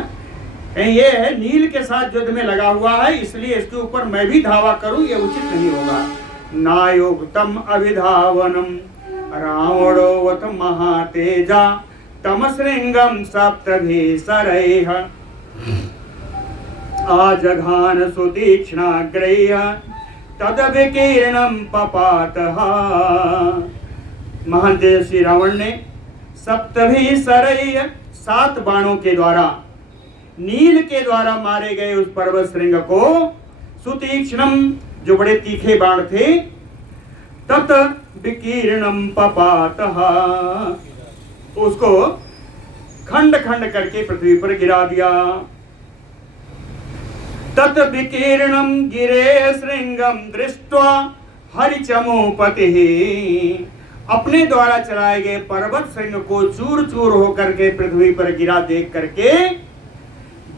कहीं ये है नील के साथ युद्ध में लगा हुआ है, इसलिए इसके ऊपर मैं भी धावा करूं, ये उचित नहीं होगा। नायुक्तम अभिधावनम रावणोवत महातेजा, तमश्रृंगम सप्तभी सरैः आजघान सुतीक्ष्णाग्रैः तदविकीर्णम पपातः, महान तेजस्वी रावण ने सप्तभी सरैः, 7 बाणों के द्वारा, नील के द्वारा मारे गए उस पर्वत श्रृंग को, सुतीक्ष्णम, जो बड़े तीखे बाण थे, तत विकीर्णम पपातः, उसको खंड खंड करके पृथ्वी पर गिरा दिया। तत विकीर्णम गिरे श्रृंगम दृष्ट्वा हरिचमूपतिः, अपने द्वारा चलाए गए पर्वत श्रृंग को चूर चूर होकर के पृथ्वी पर गिरा देख करके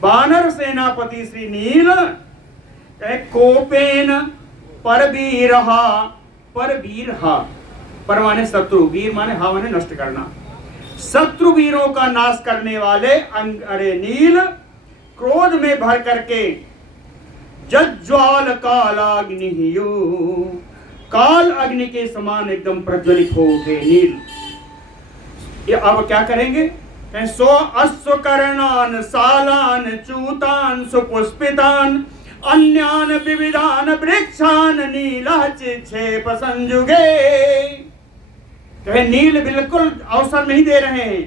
बानर सेनापति श्री नील कहे कोपेन परवीरहा, परवीरहा पर माने शत्रु, वीर माने हा माने नष्ट करना, शत्रु वीरों का नाश करने वाले अरे नील क्रोध में भर करके जज्ज्वाल कालाग्नि, काल अग्नि के समान एकदम प्रज्वलित हो उठे नील। ये अब क्या करेंगे? सो अश्वकर्णान सालान चूतान सुपुष्पितान अन्यान विविधान वृक्षान नीला चिक्षेप संजुगे। कहे नील बिल्कुल अवसर नहीं दे रहे हैं।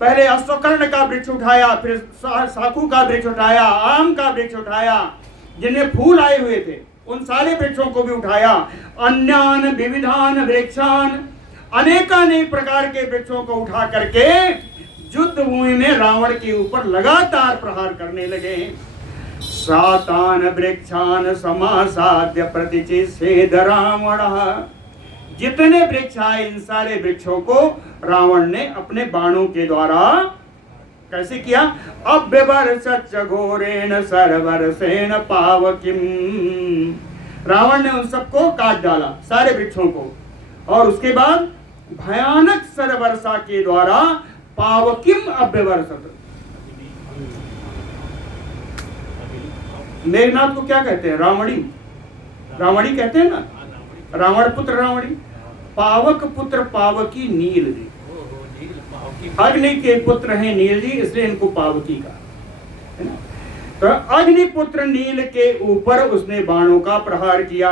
पहले अश्वकर्ण का वृक्ष उठाया, फिर साखू का वृक्ष उठाया, आम का वृक्ष उठाया, जिनमें फूल आए हुए थे उन सारे वृक्षों को भी उठाया। अन्यान विविधान वृक्षान, अनेकानेक प्रकार के वृक्षों को उठा करके युद्ध भूमि में रावण के ऊपर लगातार प्रहार करने लगे। सातान वृक्षान समासाद्य प्रतिचिच्छेद रावण, जितने वृक्ष आए इन सारे वृक्षों को रावण ने अपने बाणों के द्वारा कैसे किया? अभ्यवर्षच्च घोरेण सर्वरसेन पावकिम, रावण ने उन सबको काट डाला सारे वृक्षों को, और उसके बाद भयानक सरवर्षा के द्वारा पावकिम अभ्यवर्षत। मेघनाथ को क्या कहते हैं? रावणी, रावणी कहते हैं ना, रावण पुत्र रावणी। पावक पुत्र पावकी नील जी, अग्नि के पुत्र हैं नील जी, इसलिए इनको पावकी का है ना। तो अग्निपुत्र नील के ऊपर उसने बाणों का प्रहार किया।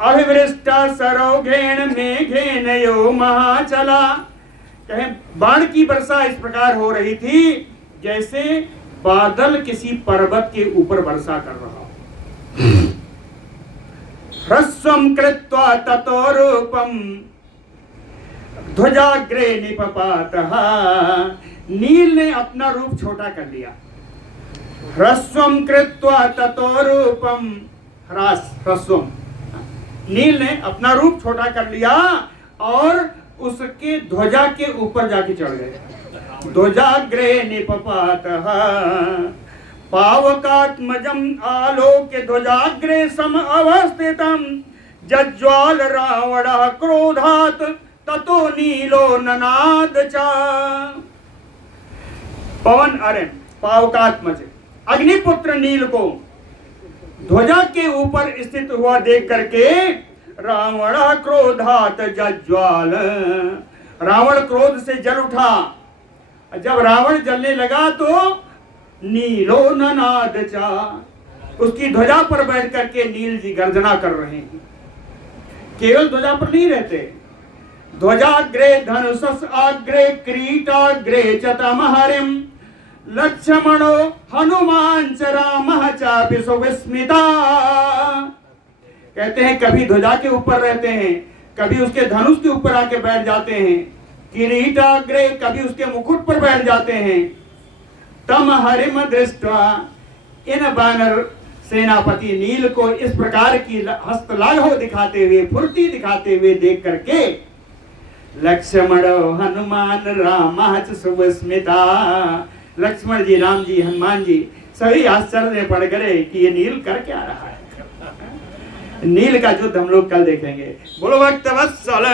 अभिवृष्टा सरोघेन मेघेन यो महाचला, कहे बाण की वर्षा इस प्रकार हो रही थी जैसे बादल किसी पर्वत के ऊपर वर्षा कर रहा हो। ह्रस्वं कृत्वा ततो रूपम ध्वजाग्रे निपपातः, नील ने अपना रूप छोटा कर लिया। ह्रस्वं कृत्वा ततो रूपम, ह्रस्वं, नील ने अपना रूप छोटा कर लिया और उसके ध्वजा के ऊपर जाके चढ़ गए। ध्वजाग्रे निपपातः पावकात्मजम आलोक्य ध्वजाग्रे सम अवस्थितम जज्ज्वाल रावण क्रोधात ततो नीलो ननाद चा। पवन अरे पावकात्मज अग्निपुत्र नील को ध्वजा के ऊपर स्थित हुआ देख करके रावण क्रोधात जज्ज्वाल, रावण क्रोध से जल उठा। जब रावण जलने लगा तो नीलो ननाद चा, उसकी ध्वजा पर बैठ करके नील जी गर्जना कर रहे हैं। केवल ध्वजा पर नहीं रहते, ध्वजाग्रे धनुषस आग्रे क्रीटाग्रे च तमहरिम लक्ष्मणो हनुमान च रामः चापि सुविस्मिता। कहते हैं कभी ध्वजा के ऊपर रहते हैं, कभी उसके धनुष के ऊपर आके बैठ जाते हैं, किरीटाग्रे कभी उसके मुकुट पर बैठ जाते हैं। तम हरिम दृष्टवा, इन बानर सेनापति नील को इस प्रकार की हस्तलाघव दिखाते हुए, फुर्ती दिखाते हुए देख करके लक्ष्मण हनुमान राम च सुविस्मिता, लक्ष्मण जी, राम जी, हनुमान जी सभी आश्चर्य में पड़ गए कि ये नील कर क्या रहा है। नील का युद्ध हम लोग कल देखेंगे। बोलो भक्त वत्सल।